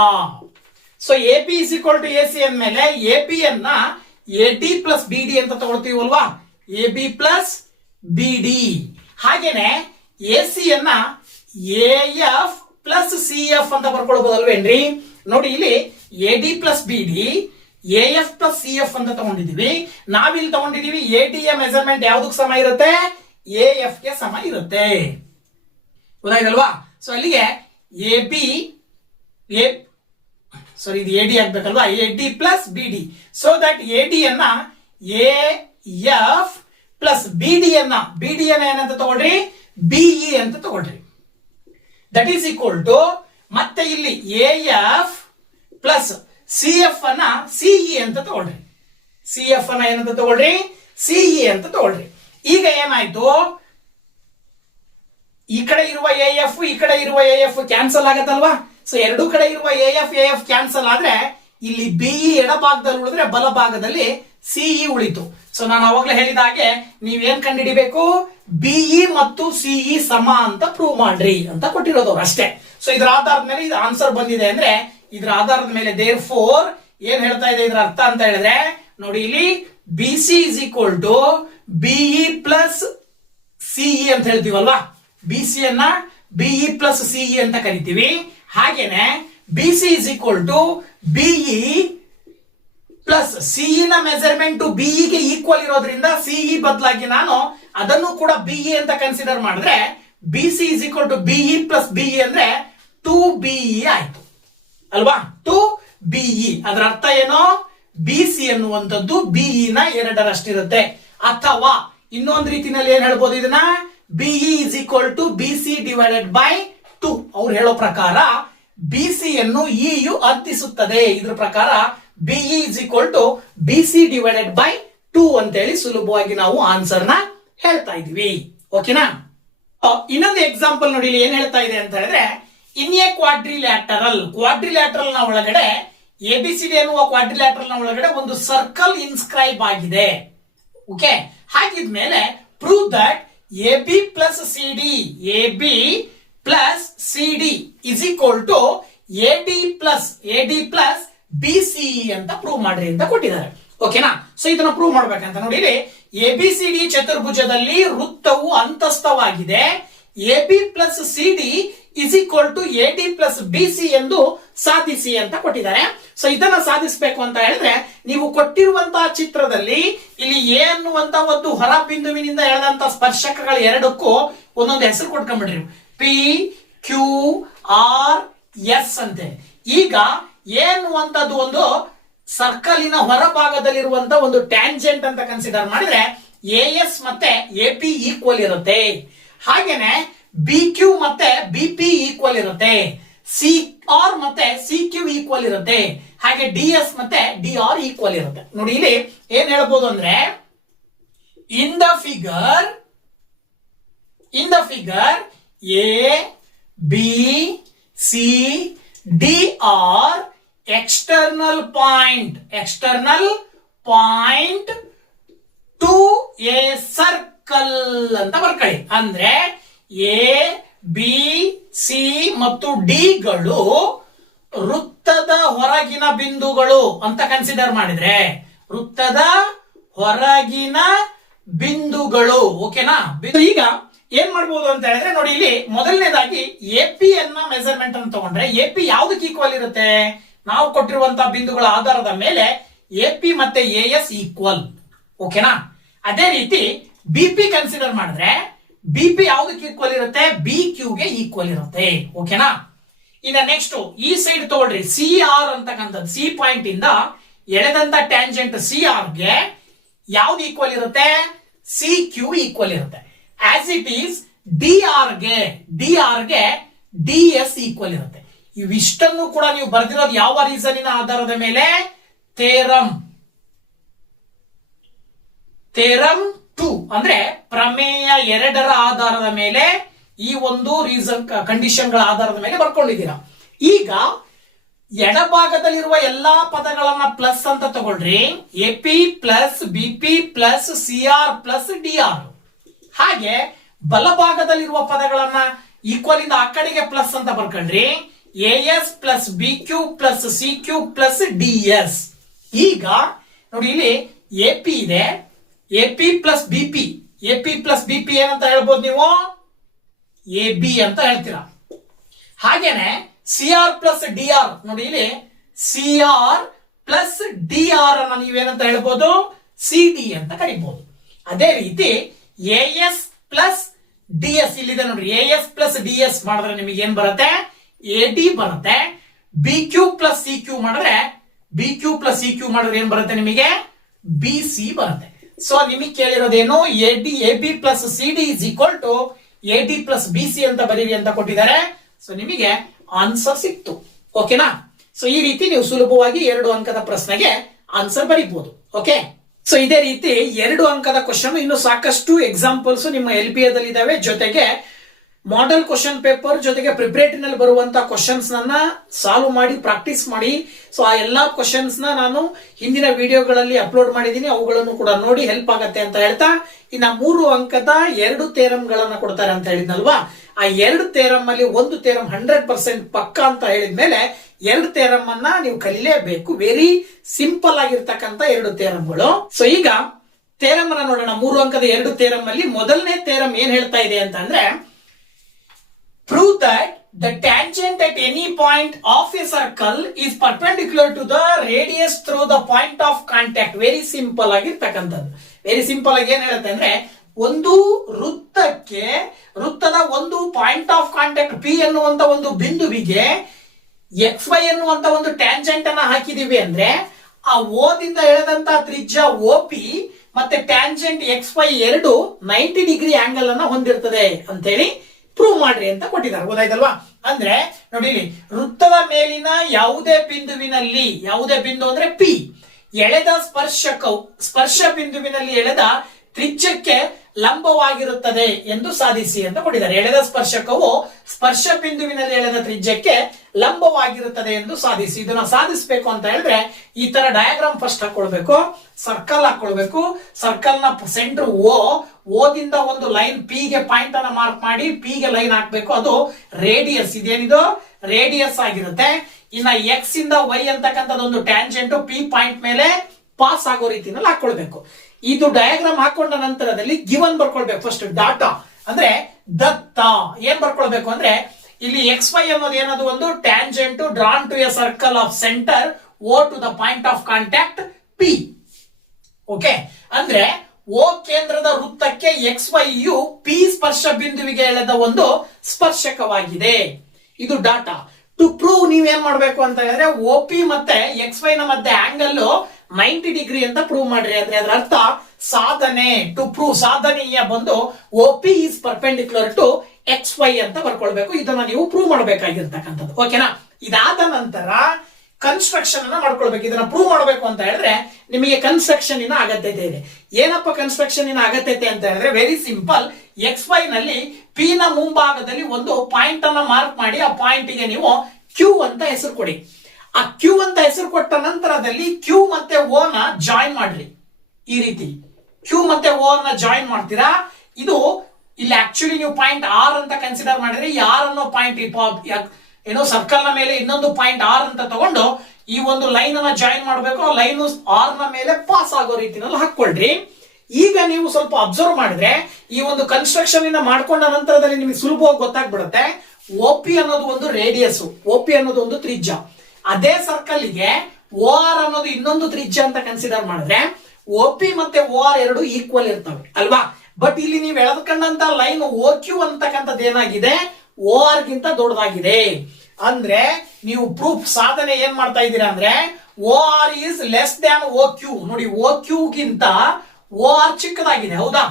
So AB is equal to AC ಅಂದ್ಮೇಲೆ AB ಅನ್ನ AD ಪ್ಲಸ್ BD ಅಂತ ತಗೊಳ್ತೀವಲ್ವಾ. AB plus BD. ಹಾಗೇನೆ AC ಅನ್ನ AF ಪ್ಲಸ್ CF ಅಂತ ಬರ್ಕೊಳ್ಬಹುದಲ್ವೇನ್ರಿ? ನೋಡಿ ಇಲ್ಲಿ AD plus BD AF plus CF ಅಂತ ತಗೊಂಡಿದೀವಿ. ನಾವಿಲ್ಲಿ ತಗೊಂಡಿದೀವಿ AD ಯ ಮೆಜರ್ಮೆಂಟ್ ಯಾವ್ದಕ್ಕೆ ಸಮ ಇರುತ್ತೆ? AF ಗೆ ಸಮ ಇರುತ್ತೆ. ಗೊತ್ತಾಯ್ತಲ್ವಾ? ಸೊ ಅಲ್ಲಿಗೆ ಇದು AD ಆಗ್ಬೇಕಲ್ವಾ? AD plus BD. So that AD ಅನ್ನ AF ಪ್ಲಸ್ BD ಅನ್ನ ಏನಂತ ತಗೊಳ್ರಿ? BE ಅಂತ ತಗೊಳ್ರಿ. ದಟ್ ಈಸ್ ಈಕ್ವಲ್ ಟು ಮತ್ತೆ ಇಲ್ಲಿ AF ಪ್ಲಸ್ CF ಅನ್ನ CE ಅಂತ ತಗೊಳ್ರಿ. CF ಅನ್ನ ಏನಂತ ತಗೊಳ್ರಿ? CE ಅಂತ ತಗೊಳ್ರಿ. ಈಗ ಏನಾಯ್ತು? ಈ ಕಡೆ ಇರುವ AF ಈ ಕಡೆ ಇರುವ AF ಕ್ಯಾನ್ಸಲ್ ಆಗತ್ತಲ್ವಾ? ಸೊ ಎರಡು ಕಡೆ ಇರುವ AF ಕ್ಯಾನ್ಸಲ್ ಆದ್ರೆ ಇಲ್ಲಿ BE ಎಡಭಾಗದಲ್ಲಿ ಉಳಿದ್ರೆ ಬಲಭಾಗದಲ್ಲಿ CE ಉಳಿತು. ಸೊ ನಾನು ಅವಾಗಲೇ ಹೇಳಿದ ಹಾಗೆ ನೀವೇನ್ ಕಂಡುಹಿಡಿಬೇಕು? BE ಮತ್ತು CE ಸಮ ಅಂತ ಪ್ರೂವ್ ಮಾಡ್ರಿ ಅಂತ ಕೊಟ್ಟಿರೋದು ಅಷ್ಟೇ. ಸೊ ಇದರ ಆಧಾರದ ಮೇಲೆ ಇದು ಆನ್ಸರ್ ಬಂದಿದೆ ಅಂದ್ರೆ ಇದರ ಆಧಾರದ ಮೇಲೆ ದೇರ್ಫೋರ್ ಏನ್ ಹೇಳ್ತಾ ಇದೆ ಇದರ ಅರ್ಥ ಅಂತ ಹೇಳಿದ್ರೆ ನೋಡಿ ಇಲ್ಲಿ BC is equal to BE plus CE ಅಂತ ಹೇಳ್ತೀವಲ್ವಾ, ಬಿಸಿ ಅನ್ನ ಬಿಇ ಪ್ಲಸ್ ಸಿಇ ಅಂತ ಕರಿತೀವಿ. ಹಾಗೇನೆ BC is equal to BE plus CE ನ ಮೆಜರ್ಮೆಂಟ್ ಬಿಇ ಗೆ ಈಕ್ವಲ್ ಇರೋದ್ರಿಂದ ಸಿಇ ಬದಲಾಗಿ ನಾನು ಅದನ್ನು ಕೂಡ ಬಿಇ ಅಂತ ಕನ್ಸಿಡರ್ ಮಾಡಿದ್ರೆ BC is equal to BE plus BE ಅಂದ್ರೆ 2ಬಿಇ ಆಯ್ತು ಅಲ್ವಾ. 2ಬಿಇ ಅದರ ಅರ್ಥ ಏನು, ಬಿಸಿ ಅನ್ನುವಂಥದ್ದು ಬಿಇ ನ 2ರಷ್ಟಿರುತ್ತೆ. ಅಥವಾ ಇನ್ನೊಂದು ರೀತಿಯಲ್ಲಿ ಏನ್ ಹೇಳ್ಬೋದು ಇದನ್ನ, BE is equal to BC divided by 2. ಅವ್ರು ಹೇಳೋ ಪ್ರಕಾರ ಬಿಸಿ ಯನ್ನು ಇಯು ಅರ್ಧಿಸುತ್ತದೆ. ಇದ್ರ ಪ್ರಕಾರ BE is equal to BC divided by 2 ಅಂತ ಹೇಳಿ ಸುಲಭವಾಗಿ ನಾವು ಆನ್ಸರ್ ನ ಹೇಳ್ತಾ ಇದೀವಿ. ಓಕೆನಾ. ಇನ್ನೊಂದು ಎಕ್ಸಾಂಪಲ್ ನೋಡಿ, ಏನ್ ಹೇಳ್ತಾ ಇದೆ ಅಂತ ಹೇಳಿದ್ರೆ, ಇನ್ ಎ ಕ್ವಾಡ್ರಿಲ್ಯಾಟರಲ್ ನ ಒಳಗಡೆ ಎಬಿಸಿಡಿ ಅನ್ನುವ ಕ್ವಾಡ್ರಿಲ್ಯಾಟರಲ್ ನ ಒಳಗಡೆ ಒಂದು ಸರ್ಕಲ್ ಇನ್ಸ್ಕ್ರೈಬ್ ಆಗಿದೆ. ಓಕೆ, ಹಾಗಿದ್ಮೇಲೆ prove that AB plus CD is equal to AD plus BCE ಅಂತ ಪ್ರೂವ್ ಮಾಡ್ರಿ ಅಂತ ಕೊಟ್ಟಿದ್ದಾರೆ. ಓಕೆನಾ. ಸೊ ಇದನ್ನ ಪ್ರೂವ್ ಮಾಡ್ಬೇಕಂತ ನೋಡಿ, ಎಬಿಸಿಡಿ ಚತುರ್ಭುಜದಲ್ಲಿ ವೃತ್ತವು ಅಂತಸ್ಥವಾಗಿದೆ. AB plus CD is equal to AD plus BC ಎಂದು ಸಾಧಿಸಿ ಅಂತ ಕೊಟ್ಟಿದ್ದಾರೆ. ಸೊ ಇದನ್ನ ಸಾಧಿಸಬೇಕು ಅಂತ ಹೇಳಿದ್ರೆ ನೀವು ಕೊಟ್ಟಿರುವಂತಹ ಚಿತ್ರದಲ್ಲಿ ಇಲ್ಲಿ ಎ ಅನ್ನುವಂತ ಒಂದು ಹೊರ ಬಿಂದುವಿನಿಂದ ಎಳೆದಂತ ಸ್ಪರ್ಶಕಗಳ ಎರಡಕ್ಕೂ ಒಂದೊಂದು ಹೆಸರು ಕೊಟ್ಕೊಂಡ್ಬಿಡ್ರಿ, ಪಿ ಕ್ಯೂ ಆರ್ ಎಸ್ ಅಂತೆ. ಈಗ ಎ ಅನ್ನುವಂಥದ್ದು ಒಂದು ಸರ್ಕಲಿನ ಹೊರಭಾಗದಲ್ಲಿರುವಂತ ಒಂದು ಟ್ಯಾಂಜೆಂಟ್ ಅಂತ ಕನ್ಸಿಡರ್ ಮಾಡಿದ್ರೆ ಎಎಸ್ ಮತ್ತೆ ಎಪಿ ಈಕ್ವಲ್ ಇರುತ್ತೆ. ಹಾಗೇನೆ ಬಿ ಕ್ಯೂ ಮತ್ತೆ ಬಿಪಿ ಈಕ್ವಲ್ ಇರುತ್ತೆ. ಸಿ ಆರ್ ಮತ್ತೆ ಸಿ ಕ್ಯೂ ಈಕ್ವಲ್ ಇರುತ್ತೆ. ಹಾಗೆ ಡಿ ಎಸ್ ಮತ್ತೆ ಡಿ ಆರ್ ಈಕ್ವಲ್ ಇರುತ್ತೆ. ನೋಡಿ ಇಲ್ಲಿ ಏನ್ ಹೇಳ್ಬೋದು ಅಂದ್ರೆ, in the figure A B C D are external point to a circle ಅಂತ ಬರ್ಕೊಳ್ಳಿ. ಅಂದ್ರೆ ಎ ಬಿ ಸಿ ಮತ್ತು ಡಿ ಗಳು ವೃತ್ತದ ಹೊರಗಿನ ಬಿಂದುಗಳು ಅಂತ ಕನ್ಸಿಡರ್ ಮಾಡಿದ್ರೆ, ವೃತ್ತದ ಹೊರಗಿನ ಬಿಂದುಗಳು. ಓಕೆನಾ. ಈಗ ಏನ್ ಮಾಡ್ಬೋದು ಅಂತ ಹೇಳಿದ್ರೆ ನೋಡಿ, ಇಲ್ಲಿ ಮೊದಲನೇದಾಗಿ ಎಪಿ ಅನ್ನ ಮೆಜರ್ಮೆಂಟ್ ಅನ್ನು ತಗೊಂಡ್ರೆ ಎಪಿ ಯಾವ್ದಕ್ಕೆ ಈಕ್ವಲ್ ಇರುತ್ತೆ, ನಾವು ಕೊಟ್ಟಿರುವಂತಹ ಬಿಂದುಗಳ ಆಧಾರದ ಮೇಲೆ ಎಪಿ ಮತ್ತೆ ಎಎಸ್ ಈಕ್ವಲ್. ಓಕೆನಾ. ಅದೇ ರೀತಿ ಬಿಪಿ ಕನ್ಸಿಡರ್ ಮಾಡಿದ್ರೆ ಬಿಪಿ ಯಾವ್ದಕ್ಕೆ ಈಕ್ವಲ್ ಇರುತ್ತೆ, ಬಿ ಕ್ಯೂಗೆ ಈಕ್ವಲ್ ಇರುತ್ತೆ. ಓಕೆನಾ. ಇನ್ನ ನೆಕ್ಸ್ಟ್ ಈ ಸೈಡ್ ತಗೊಳ್ರಿ, ಸಿ ಆರ್ ಅಂತಕ್ಕಂಥದ್ದು ಸಿ ಪಾಯಿಂಟ್ ಇಂದ ಎಳೆದಂತ ಟ್ಯಾಂಜೆಂಟ್ ಸಿ ಆರ್ ಗೆ ಯಾವ್ದು ಈಕ್ವಲ್ ಇರುತ್ತೆ, ಸಿ ಕ್ಯೂ ಈಕ್ವಲ್ ಇರುತ್ತೆ. As it is D R ಗೆ ಡಿ ಎಸ್ ಈಕ್ವಲ್ ಇರುತ್ತೆ. ಇವಿಷ್ಟನ್ನು ಕೂಡ ನೀವು ಬರ್ದಿರೋದು ಯಾವ ರೀಸನಿನ ಆಧಾರದ ಮೇಲೆ, ಥೇರಮ್ 2 ಅಂದ್ರೆ ಪ್ರಮೇಯ 2ರ ಆಧಾರದ ಮೇಲೆ ಈ ಒಂದು ರೀಸನ್ ಕಂಡೀಷನ್ಗಳ ಆಧಾರದ ಮೇಲೆ ಬರ್ಕೊಂಡಿದ್ದೀರಾ. ಈಗ ಎಡಭಾಗದಲ್ಲಿರುವ ಎಲ್ಲಾ ಪದಗಳನ್ನ ಪ್ಲಸ್ ಅಂತ ತಗೊಳ್ರಿ, AP plus BP plus CR plus DR. ಹಾಗೆ ಬಲಭಾಗದಲ್ಲಿರುವ ಪದಗಳನ್ನ ಈಕ್ವಲ್ ಇಂದ ಆ ಕಡೆಗೆ ಪ್ಲಸ್ ಅಂತ ಬರ್ಕೊಂಡ್ರಿ, AS plus B Q plus C Q plus DS. ಈಗ ನೋಡಿ ಇಲ್ಲಿ ಎಪಿ ಇದೆ, ಎಪಿ ಪ್ಲಸ್ ಬಿಪಿ ಏನಂತ ಹೇಳ್ಬೋದು ನೀವು, ಎ ಬಿ ಅಂತ ಹೇಳ್ತೀರಾ. ಹಾಗೇನೆ ಸಿಆರ್ ಪ್ಲಸ್ ಡಿಆರ್, ನೋಡಿ ಇಲ್ಲಿ ಸಿಆರ್ ಪ್ಲಸ್ ಡಿಆರ್ ಅನ್ನ ನೀವೇನಂತ ಹೇಳ್ಬೋದು, ಸಿ ಡಿ ಅಂತ ಕರಿಬಹುದು. ಅದೇ ರೀತಿ ಎಎಸ್ ಪ್ಲಸ್ ಡಿಎಸ್ ಇಲ್ಲಿದೆ ನೋಡ್ರಿ, ಎಎಸ್ ಪ್ಲಸ್ ಡಿಎಸ್ ಮಾಡಿದ್ರೆ ನಿಮಗೆ ಏನ್ ಬರುತ್ತೆ, ಎ ಡಿ ಬರುತ್ತೆ. B Q plus C Q ಮಾಡಿದ್ರೆ ಏನ್ ಬರುತ್ತೆ ನಿಮಗೆ, ಬಿ ಸಿ ಬರುತ್ತೆ. ಸೊ ನಿಮಗೆ ಕೇಳಿರೋದೇನು, A B plus C D is equal to A D plus B C ಅಂತ ಬರೀರಿ ಅಂತ ಕೊಟ್ಟಿದ್ದಾರೆ. ಸೊ ನಿಮಗೆ ಆನ್ಸರ್ ಸಿಕ್ತು. ಓಕೆನಾ. ಸೊ ಈ ರೀತಿ ನೀವು ಸುಲಭವಾಗಿ 2 ಅಂಕದ ಪ್ರಶ್ನೆಗೆ ಆನ್ಸರ್ ಬರೀಬಹುದು. ಓಕೆ. ಸೊ ಇದೇ ರೀತಿ 2 ಅಂಕದ ಕ್ವಶನ್ ಇನ್ನು ಸಾಕಷ್ಟು ಎಕ್ಸಾಂಪಲ್ಸ್ ನಿಮ್ಮ LPA ದಲ್ಲಿ ಇದಾವೆ. ಜೊತೆಗೆ ಮಾಡೆಲ್ ಕ್ವಶನ್ ಪೇಪರ್ ಜೊತೆಗೆ ಪ್ರಿಪರೇಟರಿ ನಲ್ಲಿ ಬರುವಂತಹ ಕ್ವಶನ್ಸ್ ನನ್ನ ಸಾಲ್ವ್ ಮಾಡಿ ಪ್ರಾಕ್ಟೀಸ್ ಮಾಡಿ. ಸೊ ಆ ಎಲ್ಲಾ ಕ್ವಶನ್ಸ್ ನಾನು ಹಿಂದಿನ ವಿಡಿಯೋಗಳಲ್ಲಿ ಅಪ್ಲೋಡ್ ಮಾಡಿದೀನಿ, ಅವುಗಳನ್ನು ಕೂಡ ನೋಡಿ ಹೆಲ್ಪ್ ಆಗತ್ತೆ ಅಂತ ಹೇಳ್ತಾ, ಇನ್ನ 3 ಅಂಕದ 2 ಥೇರಮ್ ಗಳನ್ನ ಕೊಡ್ತಾರೆ ಅಂತ ಹೇಳಿದ್ನಲ್ವಾ, ಆ 2 ಥೇರಮ್ ಅಲ್ಲಿ ಒಂದು ಥೇರಮ್ 100% ಪಕ್ಕ ಅಂತ ಹೇಳಿದ್ಮೇಲೆ 2 ಥೇರಮ್ ಅನ್ನ ನೀವು ಕಲಿಲೇಬೇಕು. ವೆರಿ ಸಿಂಪಲ್ ಆಗಿರ್ತಕ್ಕಂಥ 2 ಥೇರಮ್ಗಳು. ಸೊ ಈಗ ಥೇರಮ್ ಅನ್ನ ನೋಡೋಣ. 3 ಅಂಕದ 2 ಥೇರಮ್ ಅಲ್ಲಿ ಮೊದಲನೇ ಥೇರಮ್ ಏನ್ ಹೇಳ್ತಾ ಇದೆ ಅಂತ ಅಂದ್ರೆ, prove that the tangent at any point of a circle is perpendicular to the radius through the point of contact. Very simple ಆಗಿರ್ತಕ್ಕಂಥದ್ದು. ವೆರಿ ಸಿಂಪಲ್ ಆಗಿ ಏನ್ ಹೇಳುತ್ತೆ ಅಂದ್ರೆ, ಒಂದು ವೃತ್ತದ ಒಂದು ಪಾಯಿಂಟ್ ಆಫ್ ಕಾಂಟ್ಯಾಕ್ಟ್ ಪಿ ಎನ್ನುವಂತ ಒಂದು ಬಿಂದುವಿಗೆ XY ಎನ್ನುವಂತ ಒಂದು ಟ್ಯಾಂಜೆಂಟ್ ಅನ್ನ ಹಾಕಿದೀವಿ ಅಂದ್ರೆ, ಆ ಓದಿಂದ ಎಳೆದಂತ ತ್ರಿಜ್ಯ OP ಮತ್ತೆ ಟ್ಯಾಂಜೆಂಟ್ XY ಎರಡು 90 ಡಿಗ್ರಿ ಆಂಗಲ್ ಅನ್ನ ಹೊಂದಿರ್ತದೆ ಅಂತ ಹೇಳಿ ಪ್ರೂವ್ ಮಾಡ್ರಿ ಅಂತ ಕೊಟ್ಟಿದ್ದಾರೆ. ಗೊತ್ತಾಯ್ತಲ್ವಾ? ಅಂದ್ರೆ ನೋಡಿ, ವೃತ್ತದ ಮೇಲಿನ ಯಾವುದೇ ಬಿಂದುವಿನಲ್ಲಿ, ಯಾವುದೇ ಬಿಂದು ಅಂದ್ರೆ P, ಎಳೆದ ಸ್ಪರ್ಶ ಬಿಂದುವಿನಲ್ಲಿ ಎಳೆದ ತ್ರಿಜ್ಯಕ್ಕೆ ಲಂಬವಾಗಿರುತ್ತದೆ ಎಂದು ಸಾಧಿಸಿ ಅಂತ ಕೊಟ್ಟಿದ್ದಾರೆ. ಎಳೆದ ಸ್ಪರ್ಶಕವು ಸ್ಪರ್ಶ ಬಿಂದುವಿನಲ್ಲಿ ಎಳೆದ ತ್ರಿಜ್ಯಕ್ಕೆ ಲಂಬವಾಗಿರುತ್ತದೆ ಎಂದು ಸಾಧಿಸಿ. ಇದನ್ನ ಸಾಧಿಸಬೇಕು ಅಂತ ಹೇಳಿದ್ರೆ ಈ ತರ ಡಯಾಗ್ರಾಮ್ ಫಸ್ಟ್ ಹಾಕೊಳ್ಬೇಕು, ಸರ್ಕಲ್ ಹಾಕೊಳ್ಬೇಕು. ಸರ್ಕಲ್ ನ ಸೆಂಟರ್ ಓದಿಂದ ಒಂದು ಲೈನ್ ಪಿ ಗೆ ಪಾಯಿಂಟ್ ಅನ್ನ ಮಾರ್ಕ್ ಮಾಡಿ ಪಿ ಗೆ ಲೈನ್ ಹಾಕ್ಬೇಕು. ಅದು ರೇಡಿಯಸ್, ಇದೇನಿದು ರೇಡಿಯಸ್ ಆಗಿರುತ್ತೆ. ಇನ್ನ ಎಕ್ಸ್ ಇಂದ ವೈ ಅಂತಕ್ಕಂಥದ್ದು ಒಂದು ಟ್ಯಾಂಜೆಂಟ್ ಪಿ ಪಾಯಿಂಟ್ ಮೇಲೆ ಪಾಸ್ ಆಗೋ ರೀತಿಯಲ್ಲಿ ಹಾಕೊಳ್ಬೇಕು. ಇದು ಡಯಾಗ್ರಾಮ್ ಹಾಕೊಂಡ ನಂತರದಲ್ಲಿ ಗಿವನ್ ಬರ್ಕೊಳ್ಬೇಕು. ಫಸ್ಟ್ ಡಾಟಾ ಅಂದ್ರೆ ದತ್ತ ಏನ್ ಬರ್ಕೊಳ್ಬೇಕು ಅಂದ್ರೆ, ಇಲ್ಲಿ XY ಅನ್ನೋದು ಏನದು ಒಂದು tangent drawn to a circle of centre O to the point of contact P. Okay, ಅಂದ್ರೆ O ಕೇಂದ್ರದ ವೃತ್ತಕ್ಕೆ XY ಯು P ಸ್ಪರ್ಶ ಬಿಂದುವಿಗೆ ಎಳೆದ ಒಂದು ಸ್ಪರ್ಶಕವಾಗಿದೆ. ಇದು ಡಾಟಾ. ಟು ಪ್ರೂವ್ ನೀವೇನ್ ಮಾಡ್ಬೇಕು ಅಂತ ಹೇಳಿದ್ರೆ, OP ಮತ್ತೆ XY ನ ಮಧ್ಯೆ ಆಂಗಲ್ 90 ಡಿಗ್ರಿ ಅಂತ ಪ್ರೂವ್ ಮಾಡ್ರಿ. ಅಂದ್ರೆ ಅದರ ಅರ್ಥ ಸಾಧನೆ. ಟು ಪ್ರೂವ್ ಸಾಧನೀಯ ಬಂದು OP is perpendicular to XY ಅಂತ ಬರ್ಕೊಳ್ಬೇಕು. ಇದನ್ನ ನೀವು ಪ್ರೂವ್ ಮಾಡಬೇಕಾಗಿರ್ತಕ್ಕಂಥದ್ದು. ಓಕೆನಾ? ಇದಾದ ನಂತರ ಕನ್ಸ್ಟ್ರಕ್ಷನ್ ಅನ್ನ ಮಾಡ್ಕೊಳ್ಬೇಕು. ಇದನ್ನ ಪ್ರೂವ್ ಮಾಡಬೇಕು ಅಂತ ಹೇಳಿದ್ರೆ ನಿಮಗೆ ಕನ್ಸ್ಟ್ರಕ್ಷನ್ ಇನ ಅಗತ್ಯತೆ ಇದೆ. ಏನಪ್ಪ ಕನ್ಸ್ಟ್ರಕ್ಷನ್ ಇನ ಅಗತ್ಯತೆ ಅಂತ ಹೇಳಿದ್ರೆ, ವೆರಿ ಸಿಂಪಲ್. XY ನಲ್ಲಿ P ನ ಮುಂಭಾಗದಲ್ಲಿ ಒಂದು ಪಾಯಿಂಟ್ ಅನ್ನ ಮಾರ್ಕ್ ಮಾಡಿ ಆ ಪಾಯಿಂಟ್ ಗೆ ನೀವು Q ಅಂತ ಹೆಸರು ಕೊಡಿ. ಆ Q ಅಂತ ಹೆಸರು ಕೊಟ್ಟ ನಂತರದಲ್ಲಿ Q ಮತ್ತೆ O ನ ಜಾಯಿನ್ ಮಾಡ್ರಿ. ಈ ರೀತಿ Q ಮತ್ತೆ O ನ ಜಾಯಿನ್ ಮಾಡ್ತೀರಾ. ಇದು ಇಲ್ಲಿ ಆಕ್ಚುಲಿ ನೀವು ಪಾಯಿಂಟ್ R ಅಂತ ಕನ್ಸಿಡರ್ ಮಾಡಿದ್ರೆ, ಈ R ಅನ್ನೋ ಪಾಯಿಂಟ್ ಏನೋ ಸರ್ಕಲ್ ನ ಮೇಲೆ ಇನ್ನೊಂದು ಪಾಯಿಂಟ್ R ಅಂತ ತಗೊಂಡು ಈ ಒಂದು ಲೈನ್ ಅನ್ನ ಜಾಯಿನ್ ಮಾಡಬೇಕು. ಆ ಲೈನ್ R ನ ಮೇಲೆ ಪಾಸ್ ಆಗೋ ರೀತಿನಲ್ಲಿ ಹಾಕೊಳ್ರಿ. ಈಗ ನೀವು ಸ್ವಲ್ಪ ಅಬ್ಸರ್ವ್ ಮಾಡಿದ್ರೆ ಈ ಒಂದು ಕನ್ಸ್ಟ್ರಕ್ಷನ್ ಇಂದ ಮಾಡ್ಕೊಂಡ ನಂತರದಲ್ಲಿ ನಿಮಗೆ ಸುಲಭವಾಗಿ ಗೊತ್ತಾಗ್ಬಿಡುತ್ತೆ. OP ಅನ್ನೋದು ಒಂದು ರೇಡಿಯಸ್, OP ಅನ್ನೋದು ಒಂದು ತ್ರಿಜ್ಯ. ಅದೇ ಸರ್ಕಲ್ ಗೆ OR ಅನ್ನೋದು ಇನ್ನೊಂದು ತ್ರಿಜ್ಯ ಅಂತ ಕನ್ಸಿಡರ್ ಮಾಡಿದ್ರೆ OP ಮತ್ತೆ OR ಎರಡು ಈಕ್ವಲ್ ಇರ್ತವೆ ಅಲ್ವಾ? ಬಟ್ ಇಲ್ಲಿ ನೀವು ಎಳೆದುಕೊಂಡಂತ ಲೈನ್ OQ ಅಂತಕ್ಕಂಥದ್ದು ಏನಾಗಿದೆ, OR ಗಿಂತ ದೊಡ್ಡದಾಗಿದೆ. ಅಂದ್ರೆ ನೀವು ಪ್ರೂಫ್ ಸಾಧನೆ ಏನ್ ಮಾಡ್ತಾ ಇದ್ದೀರಾ ಅಂದ್ರೆ, OR is less than OQ. ನೋಡಿ, OQ ಗಿಂತ OR ಚಿಕ್ಕದಾಗಿದೆ. ಹೌದಾ?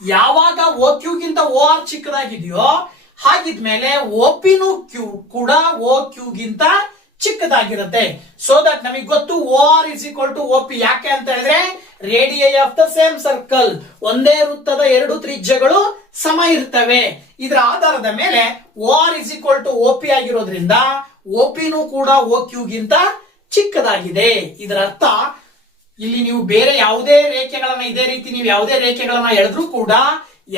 ಯಾವಾಗ OQ ಗಿಂತ OR ಚಿಕ್ಕದಾಗಿದೆಯೋ ಹಾಗಿದ್ಮೇಲೆ OP ನು ಕೂಡ OQ ಗಿಂತ ಚಿಕ್ಕದಾಗಿರುತ್ತೆ. ಸೊ ದಟ್ ನಮಗೆ ಗೊತ್ತು OR is equal to OP. ಯಾಕೆ ಅಂತ ಹೇಳಿದ್ರೆ radii of the same circle, ಒಂದೇ ವೃತ್ತದ ಎರಡು ತ್ರಿಜ್ಯಗಳು ಸಮ ಇರ್ತವೆ. ಇದರ ಆಧಾರದ ಮೇಲೆ OR is equal to OP ಆಗಿರೋದ್ರಿಂದ OP ನು ಕೂಡ OQ ಗಿಂತ ಚಿಕ್ಕದಾಗಿದೆ. ಇದರ ಅರ್ಥ ಇಲ್ಲಿ ನೀವು ಬೇರೆ ಯಾವುದೇ ರೇಖೆಗಳನ್ನ ಇದೇ ರೀತಿ ನೀವು ಯಾವುದೇ ರೇಖೆಗಳನ್ನ ಎಳೆದ್ರೂ ಕೂಡ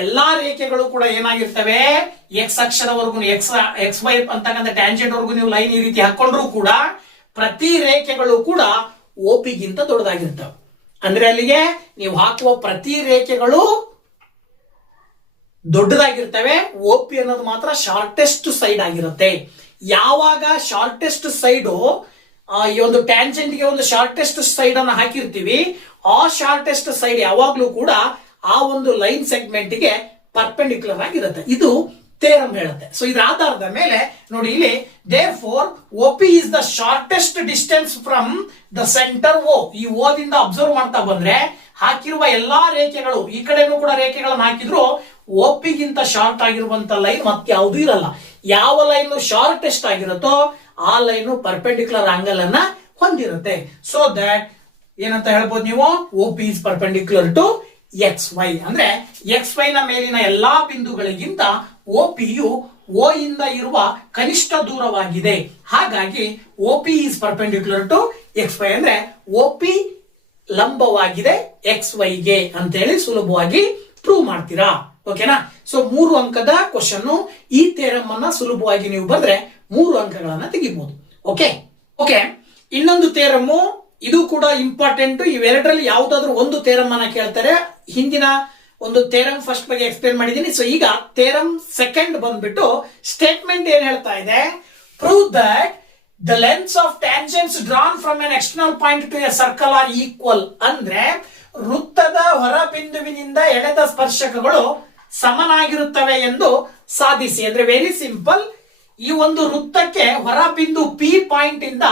ಎಲ್ಲಾ ರೇಖೆಗಳು ಕೂಡ ಏನಾಗಿರ್ತವೆ, ಎಕ್ಸ್ ಅಕ್ಷರವರೆಗೂ ಎಕ್ಸ್ ವೈ ಅಂತಕ್ಕಂಥ ಟ್ಯಾಂಜೆಂಟ್ ವರೆಗೂ ನೀವು ಲೈನ್ ಈ ರೀತಿ ಹಾಕೊಂಡ್ರು ಕೂಡ ಪ್ರತಿ ರೇಖೆಗಳು ಕೂಡ OP ಗಿಂತ ದೊಡ್ಡದಾಗಿರ್ತವೆ. ಅಂದ್ರೆ ಅಲ್ಲಿಗೆ ನೀವು ಹಾಕುವ ಪ್ರತಿ ರೇಖೆಗಳು ದೊಡ್ಡದಾಗಿರ್ತವೆ. OP ಅನ್ನೋದು ಮಾತ್ರ ಶಾರ್ಟೆಸ್ಟ್ ಸೈಡ್ ಆಗಿರುತ್ತೆ. ಯಾವಾಗ ಶಾರ್ಟೆಸ್ಟ್ ಸೈಡ್ ಈ ಒಂದು ಟ್ಯಾಂಜೆಂಟ್ ಗೆ ಒಂದು ಶಾರ್ಟೆಸ್ಟ್ ಸೈಡ್ ಅನ್ನು ಹಾಕಿರ್ತೀವಿ, ಆ ಶಾರ್ಟೆಸ್ಟ್ ಸೈಡ್ ಯಾವಾಗ್ಲೂ ಕೂಡ ಆ ಒಂದು ಲೈನ್ ಸೆಗ್ಮೆಂಟ್ ಗೆ ಪರ್ಪೆಂಡಿಕ್ಯುಲರ್ ಆಗಿರುತ್ತೆ. ಇದು ಥಿಯರಮ್ ಹೇಳುತ್ತೆ. ಸೊ ಇದರ ಆಧಾರದ ಮೇಲೆ ನೋಡಿ, ಇಲ್ಲಿ therefore OP is the shortest distance from the center O. ಈ O ದಿಂದ ಅಬ್ಸರ್ವ್ ಮಾಡ್ತಾ ಬಂದ್ರೆ ಹಾಕಿರುವ ಎಲ್ಲಾ ರೇಖೆಗಳು, ಈ ಕಡೆನೂ ಕೂಡ ರೇಖೆಗಳನ್ನು ಹಾಕಿದ್ರು OP ಗಿಂತ ಶಾರ್ಟ್ ಆಗಿರುವಂತ ಲೈನ್ ಮತ್ತೆ ಯಾವುದು ಇರಲ್ಲ. ಯಾವ ಲೈನ್ ಶಾರ್ಟೆಸ್ಟ್ ಆಗಿರುತ್ತೋ ಆ ಲೈನ್ ಪರ್ಪೆಂಡಿಕ್ಯುಲರ್ ಆಂಗಲ್ ಅನ್ನ ಹೊಂದಿರುತ್ತೆ. ಸೊ ದಟ್ ಏನಂತ ಹೇಳ್ಬೋದು ನೀವು, OP is perpendicular to XY. ಅಂದ್ರೆ XY ನ ಮೇಲಿನ ಎಲ್ಲಾ ಬಿಂದುಗಳಿಗಿಂತ OP ಯು O ಇಂದ ಇರುವ ಕನಿಷ್ಠ ದೂರವಾಗಿದೆ. ಹಾಗಾಗಿ OP is perpendicular to XY. ಅಂದ್ರೆ OP ಲಂಬವಾಗಿದೆ XY ಗೆ ಅಂತ ಹೇಳಿ ಸುಲಭವಾಗಿ ಪ್ರೂವ್ ಮಾಡ್ತೀರಾ. ಓಕೆನಾ? ಸೊ 3 ಅಂಕದ ಕ್ವಶನ್. ಈ ಥಿಯರಮ್ ಅನ್ನ ಸುಲಭವಾಗಿ ನೀವು ಬಂದ್ರೆ 3 ಅಂಕಗಳನ್ನ ತೆಗಿಬಹುದು. ಓಕೆ, ಇನ್ನೊಂದು ಥಿಯರಮ್ ಇದು ಕೂಡ ಇಂಪಾರ್ಟೆಂಟ್. ಇವೆರಡರಲ್ಲಿ ಯಾವ್ದಾದ್ರು ಒಂದು ಥೇರಮ್ ಅನ್ನ ಕೇಳ್ತಾರೆ. ಹಿಂದಿನ ಒಂದು ಥೇರಮ್ ಫಸ್ಟ್ ಬಗ್ಗೆ ಎಕ್ಸ್ಪ್ಲೇನ್ ಮಾಡಿದ್ದೀನಿ. ಸೊ ಈಗ ಥೇರಮ್ ಸೆಕೆಂಡ್ ಬಂದ್ಬಿಟ್ಟು ಸ್ಟೇಟ್ಮೆಂಟ್ ಏನ್ ಹೇಳ್ತಾ ಇದೆ, prove that the lengths of tangents drawn from an external point to a circle are equal. ಅಂದ್ರೆ ವೃತ್ತದ ಹೊರಬಿಂದುವಿನಿಂದ ಎಳೆದ ಸ್ಪರ್ಶಕಗಳು ಸಮನಾಗಿರುತ್ತವೆ ಎಂದು ಸಾಧಿಸಿ. ಅಂದ್ರೆ ವೆರಿ ಸಿಂಪಲ್. ಈ ಒಂದು ವೃತ್ತಕ್ಕೆ ಹೊರಬಿಂದು ಪಿ ಪಾಯಿಂಟ್ ಇಂದ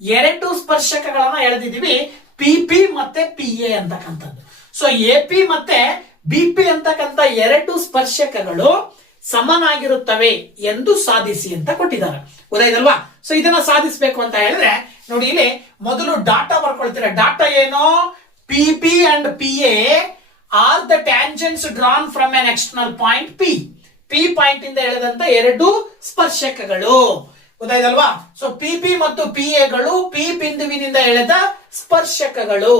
ಎರಡು ಸ್ಪರ್ಶಕಗಳನ್ನ ಎಳೆದಿದ್ದೀವಿ, ಪಿ ಪಿ ಮತ್ತೆ ಪಿ ಎ ಅಂತಕ್ಕಂಥದ್ದು. ಸೊ ಎ ಪಿ ಮತ್ತೆ ಬಿ ಪಿ ಅಂತಕ್ಕಂಥ ಎರಡು ಸ್ಪರ್ಶಕಗಳು ಸಮನಾಗಿರುತ್ತವೆ ಎಂದು ಸಾಧಿಸಿ ಅಂತ ಕೊಟ್ಟಿದ್ದಾರೆ. ಗೊತ್ತಾಯ್ತಲ್ವಾ? ಸೊ ಇದನ್ನ ಸಾಧಿಸಬೇಕು ಅಂತ ಹೇಳಿದ್ರೆ ನೋಡಿ, ಇಲ್ಲಿ ಮೊದಲು ಡಾಟಾ ಬರ್ಕೊಳ್ತೀರಾ. ಡಾಟಾ ಏನು, P P and P A are the tangents drawn from an external point P. P point ಇಂದ ಎಳೆದಂತ ಎರಡು ಸ್ಪರ್ಶಕಗಳು. ಗೊತ್ತಾಯ್ತಲ್ವಾ? ಸೊ ಪಿ ಪಿ ಮತ್ತು ಪಿ ಎಗಳು ಪಿ ಬಿಂದುವಿನಿಂದ ಎಳೆದ ಸ್ಪರ್ಶಕಗಳು.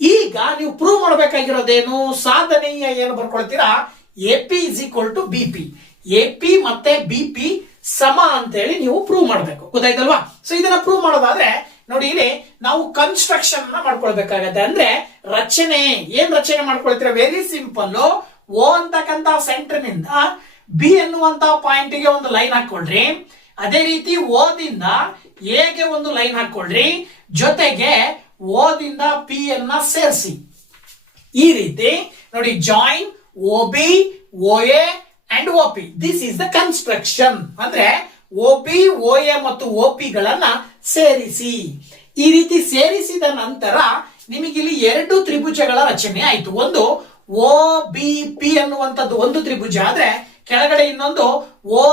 ಈಗ ನೀವು ಪ್ರೂವ್ ಮಾಡಬೇಕಾಗಿರೋದೇನು, ಸಾಧನೆಯ ಏನು ಬರ್ಕೊಳ್ತೀರಾ, A P is equal to B P. A P ಮತ್ತೆ ಬಿ ಪಿ ಸಮ ಅಂತ ಹೇಳಿ ನೀವು ಪ್ರೂವ್ ಮಾಡಬೇಕು. ಗೊತ್ತಾಯ್ತಲ್ವಾ? ಸೊ ಇದನ್ನ ಪ್ರೂವ್ ಮಾಡೋದಾದ್ರೆ ನೋಡಿ, ಇಲ್ಲಿ ನಾವು ಕನ್ಸ್ಟ್ರಕ್ಷನ್ ಮಾಡ್ಕೊಳ್ಬೇಕಾಗತ್ತೆ. ಅಂದ್ರೆ ರಚನೆ, ಏನ್ ರಚನೆ ಮಾಡ್ಕೊಳ್ತೀರಾ, ವೆರಿ ಸಿಂಪಲ್. ಓ ಅಂತಕ್ಕಂತ ಸೆಂಟರ್ ನಿಂದ ಬಿ ಅನ್ನುವಂತ ಪಾಯಿಂಟ್ ಗೆ ಒಂದು ಲೈನ್ ಹಾಕೊಳ್ರಿ. ಅದೇ ರೀತಿ ಓದಿಂದ ಎಗೆ ಒಂದು ಲೈನ್ ಹಾಕೊಳ್ರಿ. ಜೊತೆಗೆ ಓದಿಂದ ಪಿ ಅನ್ನ ಸೇರಿಸಿ. ಈ ರೀತಿ ನೋಡಿ, join O B, O A and O P. This is the construction. ಅಂದ್ರೆ ಓ ಬಿ, ಓ ಎ ಮತ್ತು ಓ ಪಿ ಗಳನ್ನ ಸೇರಿಸಿ. ಈ ರೀತಿ ಸೇರಿಸಿದ ನಂತರ ನಿಮಗೆ ಇಲ್ಲಿ ಎರಡು ತ್ರಿಭುಜಗಳ ರಚನೆ ಆಯ್ತು. ಒಂದು ಓ ಬಿ ಪಿ ಅನ್ನುವಂಥದ್ದು ಒಂದು ತ್ರಿಭುಜ ಆದ್ರೆ, ಕೆಳಗಡೆ ಇನ್ನೊಂದು ಓ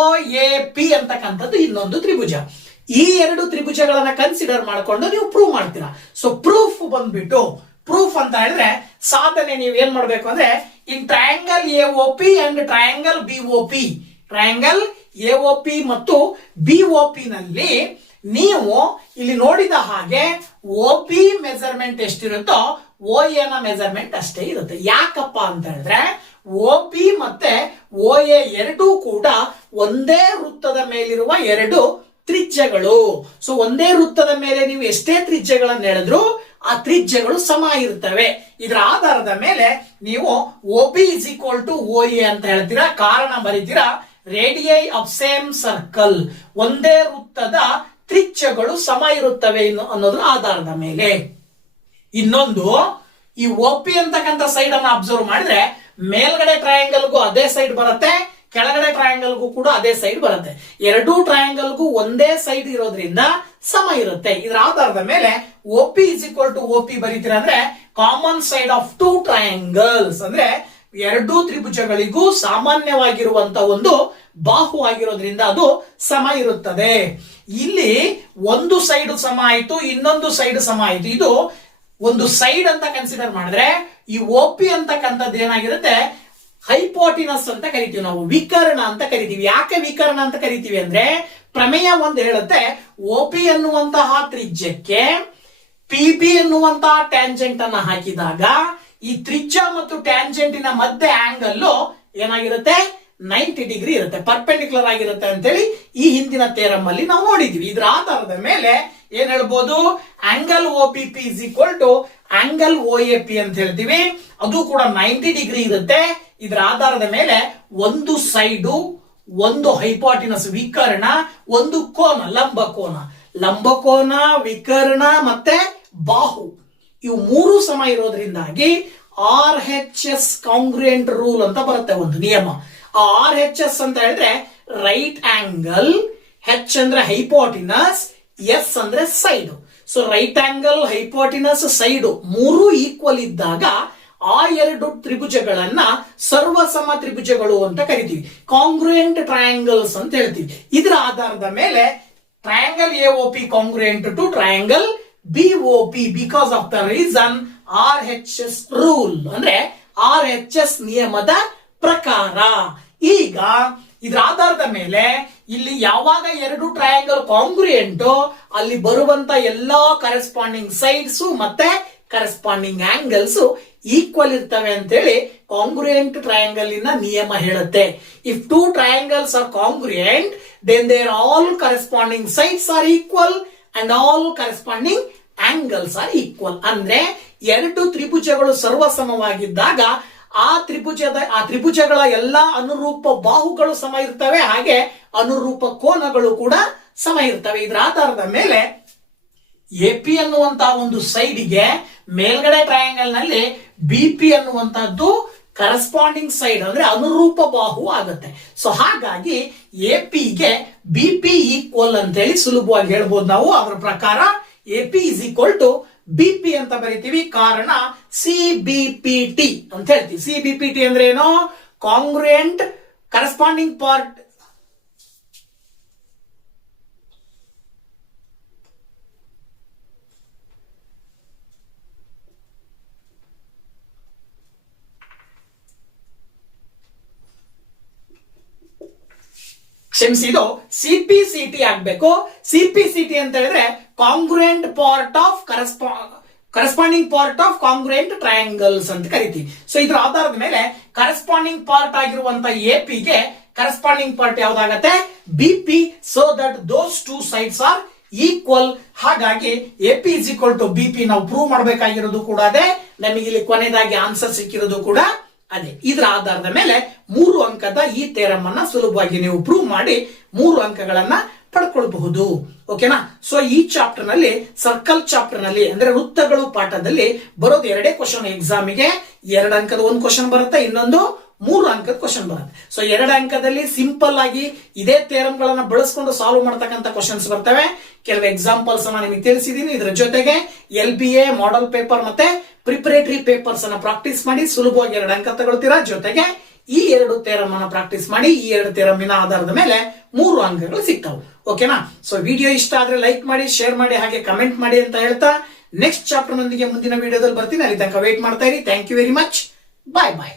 ಎ ಪಿ ಅಂತಕ್ಕಂಥದ್ದು ಇನ್ನೊಂದು ತ್ರಿಭುಜ. ಈ ಎರಡು ತ್ರಿಭುಜಗಳನ್ನ ಕನ್ಸಿಡರ್ ಮಾಡಿಕೊಂಡು ನೀವು ಪ್ರೂವ್ ಮಾಡ್ತೀರಾ. ಸೊ ಪ್ರೂಫ್ ಬಂದ್ಬಿಟ್ಟು, ಪ್ರೂಫ್ ಅಂತ ಹೇಳಿದ್ರೆ ಸಾಧನೆ ನೀವು ಏನ್ ಮಾಡ್ಬೇಕು ಅಂದ್ರೆ, in triangle A O P and triangle B O P, triangle A O P ಮತ್ತು ಬಿ ಒ ಪಿ ನಲ್ಲಿ ನೀವು ಇಲ್ಲಿ ನೋಡಿದ ಹಾಗೆ ಒ ಪಿ ಮೆಜರ್ಮೆಂಟ್ ಎಷ್ಟಿರುತ್ತೋ ಓ ಎ ನ ಮೆಜರ್ಮೆಂಟ್ ಅಷ್ಟೇ ಇರುತ್ತೆ. ಯಾಕಪ್ಪ ಅಂತ ಹೇಳಿದ್ರೆ ಒ ಪಿ ಮತ್ತೆ ಓ ಎ ಎರಡೂ ಕೂಡ ಒಂದೇ ವೃತ್ತದ ಮೇಲಿರುವ ಎರಡು ತ್ರಿಜ್ಯಗಳು. ಸೊ ಒಂದೇ ವೃತ್ತದ ಮೇಲೆ ನೀವು ಎಷ್ಟೇ ತ್ರಿಜ್ಯಗಳನ್ನು ಎಳೆದ್ರು ಆ ತ್ರಿಜ್ಯಗಳು ಸಮ ಇರ್ತವೆ. ಇದರ ಆಧಾರದ ಮೇಲೆ ನೀವು O B is equal to O A ಅಂತ ಹೇಳ್ತೀರಾ. ಕಾರಣ ಬರೀತೀರಾ, ರೇಡಿಯೈ ಆಫ್ ಸೇಮ್ ಸರ್ಕಲ್, ಒಂದೇ ವೃತ್ತದ ತ್ರಿಜ್ಯಗಳು ಸಮ ಇರುತ್ತವೆ ಅನ್ನೋದ್ರ ಆಧಾರದ ಮೇಲೆ. ಇನ್ನೊಂದು, ಈ ಒ ಪಿ ಅಂತಕ್ಕಂಥ ಸೈಡ್ ಅನ್ನ ಅಬ್ಸರ್ವ್ ಮಾಡಿದ್ರೆ ಮೇಲ್ಗಡೆ ಟ್ರಯಾಂಗಲ್ಗೂ ಅದೇ ಸೈಡ್ ಬರುತ್ತೆ, ಕೆಳಗಡೆ ಟ್ರಯಾಂಗಲ್ಗೂ ಕೂಡ ಅದೇ ಸೈಡ್ ಬರುತ್ತೆ. ಎರಡೂ ಟ್ರಯಾಂಗಲ್ಗೂ ಒಂದೇ ಸೈಡ್ ಇರೋದ್ರಿಂದ ಸಮ ಇರುತ್ತೆ. ಇದರ ಆಧಾರದ ಮೇಲೆ O P is equal to O P ಬರೀತೀರ ಅಂದ್ರೆ common side of two triangles. ಅಂದ್ರೆ ಎರಡೂ ತ್ರಿಭುಜಗಳಿಗೂ ಸಾಮಾನ್ಯವಾಗಿರುವಂತ ಒಂದು ಬಾಹು ಆಗಿರೋದ್ರಿಂದ ಅದು ಸಮ ಇರುತ್ತದೆ. ಇಲ್ಲಿ ಒಂದು ಸೈಡ್ ಸಮ ಆಯ್ತು, ಇನ್ನೊಂದು ಸೈಡ್ ಸಮ ಆಯ್ತು. ಇದು ಒಂದು ಸೈಡ್ ಅಂತ ಕನ್ಸಿಡರ್ ಮಾಡಿದ್ರೆ ಈ ಒ ಪಿ ಅಂತಕ್ಕಂಥದ್ದು ಏನಾಗಿರುತ್ತೆ, ಹೈಪೋಟಿನಸ್ ಅಂತ ಕರಿತೀವಿ ನಾವು, ವಿಕರ್ಣ ಅಂತ ಕರಿತೀವಿ. ಯಾಕೆ ವಿಕರ್ಣ ಅಂತ ಕರಿತೀವಿ ಅಂದ್ರೆ, ಪ್ರಮೇಯ ಒಂದು ಹೇಳುತ್ತೆ, ಒ ಪಿ ಅನ್ನುವಂತಹ ತ್ರಿಜ್ಯಕ್ಕೆ ಪಿ ಪಿ ಅನ್ನುವಂತಹ ಟ್ಯಾಂಜೆಂಟ್ ಅನ್ನ ಹಾಕಿದಾಗ ಈ ತ್ರಿಜ್ಯ ಮತ್ತು ಟ್ಯಾಂಜೆಂಟಿನ ಮಧ್ಯೆ ಆಂಗಲ್ ಏನಾಗಿರುತ್ತೆ, 90 ಡಿಗ್ರಿ ಇರುತ್ತೆ, ಪರ್ಪೆಂಡಿಕ್ಯುಲರ್ ಆಗಿರುತ್ತೆ ಅಂತೇಳಿ ಈ ಹಿಂದಿನ ಥಿಯರಮ್ ಅಲ್ಲಿ ನಾವು ನೋಡಿದ್ವಿ. ಇದರ ಆಧಾರದ ಮೇಲೆ ಏನ್ ಹೇಳ್ಬೋದು, angle O P P is equal to angle O A P ಅಂತ ಹೇಳ್ತೀವಿ. ಅದು ಕೂಡ 90 ಡಿಗ್ರಿ ಇರುತ್ತೆ. ಇದರ ಆಧಾರದ ಮೇಲೆ ಒಂದು ಸೈಡು, ಒಂದು ಹೈಪೋಟಿನಸ್ ವಿಕರ್ಣ, ಒಂದು ಕೋನ ಲಂಬಕೋನ. ಲಂಬಕೋನ, ವಿಕರ್ಣ ಮತ್ತೆ ಬಾಹು ಇವು ಮೂರು ಸಮ ಇರೋದ್ರಿಂದಾಗಿ R H S congruent rule ಅಂತ ಬರುತ್ತೆ ಒಂದು ನಿಯಮ. ಆ ಆರ್ ಎಚ್ ಎಸ್ ಅಂತ ಹೇಳಿದ್ರೆ ರೈಟ್ ಆಂಗಲ್, ಹೆಚ್ ಅಂದ್ರೆ ಹೈಪೋಟಿನಸ್, ಎಸ್ ಅಂದ್ರೆ side. So right angle, hypotenuse, side ಮೂರು ಈಕ್ವಲ್ ಇದ್ದಾಗ ಆ ಎರಡು ತ್ರಿಭುಜಗಳನ್ನ ಸರ್ವಸಮ ತ್ರಿಭುಜಗಳು ಅಂತ ಕರಿತೀವಿ, ಕಾಂಗ್ರುಯೆಂಟ್ ಟ್ರಯಾಂಗಲ್ಸ್ ಅಂತ ಹೇಳ್ತೀವಿ. ಇದರ ಆಧಾರದ ಮೇಲೆ triangle A O P congruent to triangle B O P because of the reason R H S rule, ಅಂದ್ರೆ ಆರ್ ಎಚ್ ಎಸ್ ನಿಯಮದ ಪ್ರಕಾರ. ಈಗ ಇದರ ಆಧಾರದ ಮೇಲೆ ಇಲ್ಲಿ ಯಾವಾಗ ಎರಡು ಟ್ರಯಾಂಗಲ್ ಕಾಂಗ್ರುಯೆಂಟ್ ಅಲ್ಲಿ ಬರುವಂತ ಎಲ್ಲಾ ಕರೆಸ್ಪಾಂಡಿಂಗ್ ಸೈಡ್ಸ್ ಮತ್ತೆ ಕರೆಸ್ಪಾಂಡಿಂಗ್ ಆಂಗಲ್ಸ್ ಈಕ್ವಲ್ ಇರ್ತವೆ ಅಂತೇಳಿ ಕಾಂಗ್ರುಯೆಂಟ್ ಟ್ರಯಾಂಗಲ್ ಇನ ನಿಯಮ ಹೇಳುತ್ತೆ. If two triangles R ಕಾಂಗ್ರುಯೆಂಟ್, then their all corresponding sides are equal and all corresponding angles are equal. ಅಂದ್ರೆ ಎರಡು ತ್ರಿಭುಜಗಳು ಸರ್ವಸಮವಾಗಿದ್ದಾಗ ಆ ತ್ರಿಭುಜಗಳ ಎಲ್ಲಾ ಅನುರೂಪ ಬಾಹುಗಳು ಸಮ ಇರ್ತವೆ, ಹಾಗೆ ಅನುರೂಪ ಕೋನಗಳು ಕೂಡ ಸಮ ಇರ್ತವೆ. ಇದರ ಆಧಾರದ ಮೇಲೆ ಎಪಿ ಅನ್ನುವಂತಹ ಒಂದು ಸೈಡ್ಗೆ ಮೇಲ್ಗಡೆ ಟ್ರಯಾಂಗಲ್ ನಲ್ಲಿ ಬಿಪಿ ಅನ್ನುವಂತಹದ್ದು ಕರೆಸ್ಪಾಂಡಿಂಗ್ ಸೈಡ್ ಅಂದ್ರೆ ಅನುರೂಪ ಬಾಹು ಆಗುತ್ತೆ. ಸೊ ಹಾಗಾಗಿ ಎಪಿಗೆ ಬಿಪಿ ಈಕ್ವಲ್ ಅಂತ ಹೇಳಿ ಸುಲಭವಾಗಿ ಹೇಳ್ಬೋದು ನಾವು. ಅದರ ಪ್ರಕಾರ AP is equal to BP ಅಂತ ಬರಿತೀವಿ. ಕಾರಣ ಸಿಬಿಪಿಟಿ ಅಂತ ಹೇಳ್ತೀವಿ. ಸಿಬಿಪಿಟಿ ಅಂದ್ರೆ ಏನು? ಕಾಂಗ್ರುಯೆಂಟ್ ಕರೆಸ್ಪಾಂಡಿಂಗ್ ಪಾರ್ಟ್ ಕ್ಷಮಿಸಿದು ಸಿಪಿಸಿಟಿ ಆಗ್ಬೇಕು. ಸಿಪಿಸಿಟಿ ಅಂತ ಹೇಳಿದ್ರೆ congruent part of corresponding part of congruent triangles ಅಂತ ಕರಿತೀವಿ. ಸೊ ಇದರ ಆಧಾರದ ಮೇಲೆ ಕರೆಸ್ಪಾಂಡಿಂಗ್ ಪಾರ್ಟ್ ಆಗಿರುವಂತಹ ಎಪಿಗೆ ಕರೆಸ್ಪಾಂಡಿಂಗ್ ಪಾರ್ಟ್ ಯಾವ್ದಾಗತ್ತೆ? BP. So that those two sides are equal. ಹಾಗಾಗಿ AP is equal to BP ನಾವು ಪ್ರೂವ್ ಮಾಡಬೇಕಾಗಿರೋದು ಕೂಡ ಅದೇ. ನಮಗೆ ಇಲ್ಲಿ ಕೊನೆಯದಾಗಿ ಆನ್ಸರ್ ಸಿಕ್ಕಿರೋದು ಕೂಡ ಅದೇ. ಇದರ ಆಧಾರದ ಮೇಲೆ 3 ಅಂಕದ ಈ ಥಿಯರಂ ಅನ್ನ ಸುಲಭವಾಗಿ ನೀವು ಪ್ರೂವ್ ಮಾಡಿ 3 ಅಂಕಗಳನ್ನ ಪಡ್ಕೊಳ್ಬಹುದು. ಓಕೆನಾ? ಸೊ ಈ ಚಾಪ್ಟರ್ ನಲ್ಲಿ, ಸರ್ಕಲ್ ಚಾಪ್ಟರ್ ನಲ್ಲಿ ಅಂದ್ರೆ ವೃತ್ತಗಳು ಪಾಠದಲ್ಲಿ ಬರೋದು 2 ಕ್ವಶನ್. ಎಕ್ಸಾಮಿಗೆ 2 ಅಂಕದ ಒಂದು ಕ್ವಶನ್ ಬರುತ್ತೆ, ಇನ್ನೊಂದು 3 ಅಂಕದ ಕ್ವಶನ್ ಬರುತ್ತೆ. ಸೊ 2 ಅಂಕದಲ್ಲಿ ಸಿಂಪಲ್ ಆಗಿ ಇದೇ ಥಿಯರಂ ಗಳನ್ನ ಬಳಸ್ಕೊಂಡು ಸಾಲ್ವ್ ಮಾಡ್ತಕ್ಕಂಥ ಕ್ವಶನ್ಸ್ ಬರ್ತವೆ. ಕೆಲವು ಎಕ್ಸಾಂಪಲ್ಸ್ ಅನ್ನ ನಿಮಗೆ ತಿಳಿಸಿದೀನಿ. ಇದರ ಜೊತೆಗೆ LBA ಮಾಡೆಲ್ ಪೇಪರ್ ಮತ್ತೆ ಪ್ರಿಪರೇಟರಿ ಪೇಪರ್ಸ್ ಅನ್ನ ಪ್ರಾಕ್ಟೀಸ್ ಮಾಡಿ ಸುಲಭವಾಗಿ 2 ಅಂಕ ತಗೊಳ್ತೀರಾ. ಜೊತೆಗೆ ಈ 2 ಥಿಯರಂ ಅನ್ನ ಪ್ರಾಕ್ಟೀಸ್ ಮಾಡಿ ಈ 2 ಥಿಯರಮಿನ ಆಧಾರದ ಮೇಲೆ 3 ಅಂಕಗಳು ಸಿಗ್ತಾವೆ. ಓಕೆನಾ? ಸೊ ವಿಡಿಯೋ ಇಷ್ಟ ಆದ್ರೆ ಲೈಕ್ ಮಾಡಿ, ಶೇರ್ ಮಾಡಿ, ಹಾಗೆ ಕಮೆಂಟ್ ಮಾಡಿ ಅಂತ ಹೇಳ್ತಾ ನೆಕ್ಸ್ಟ್ ಚಾಪ್ಟರ್ ನೊಂದಿಗೆ ಮುಂದಿನ ವಿಡಿಯೋದಲ್ಲಿ ಬರ್ತೀನಿ. ಅಲ್ಲಿ ತನಕ ವೇಟ್ ಮಾಡ್ತಾ ಇರಿ. Thank you very much. Bye bye.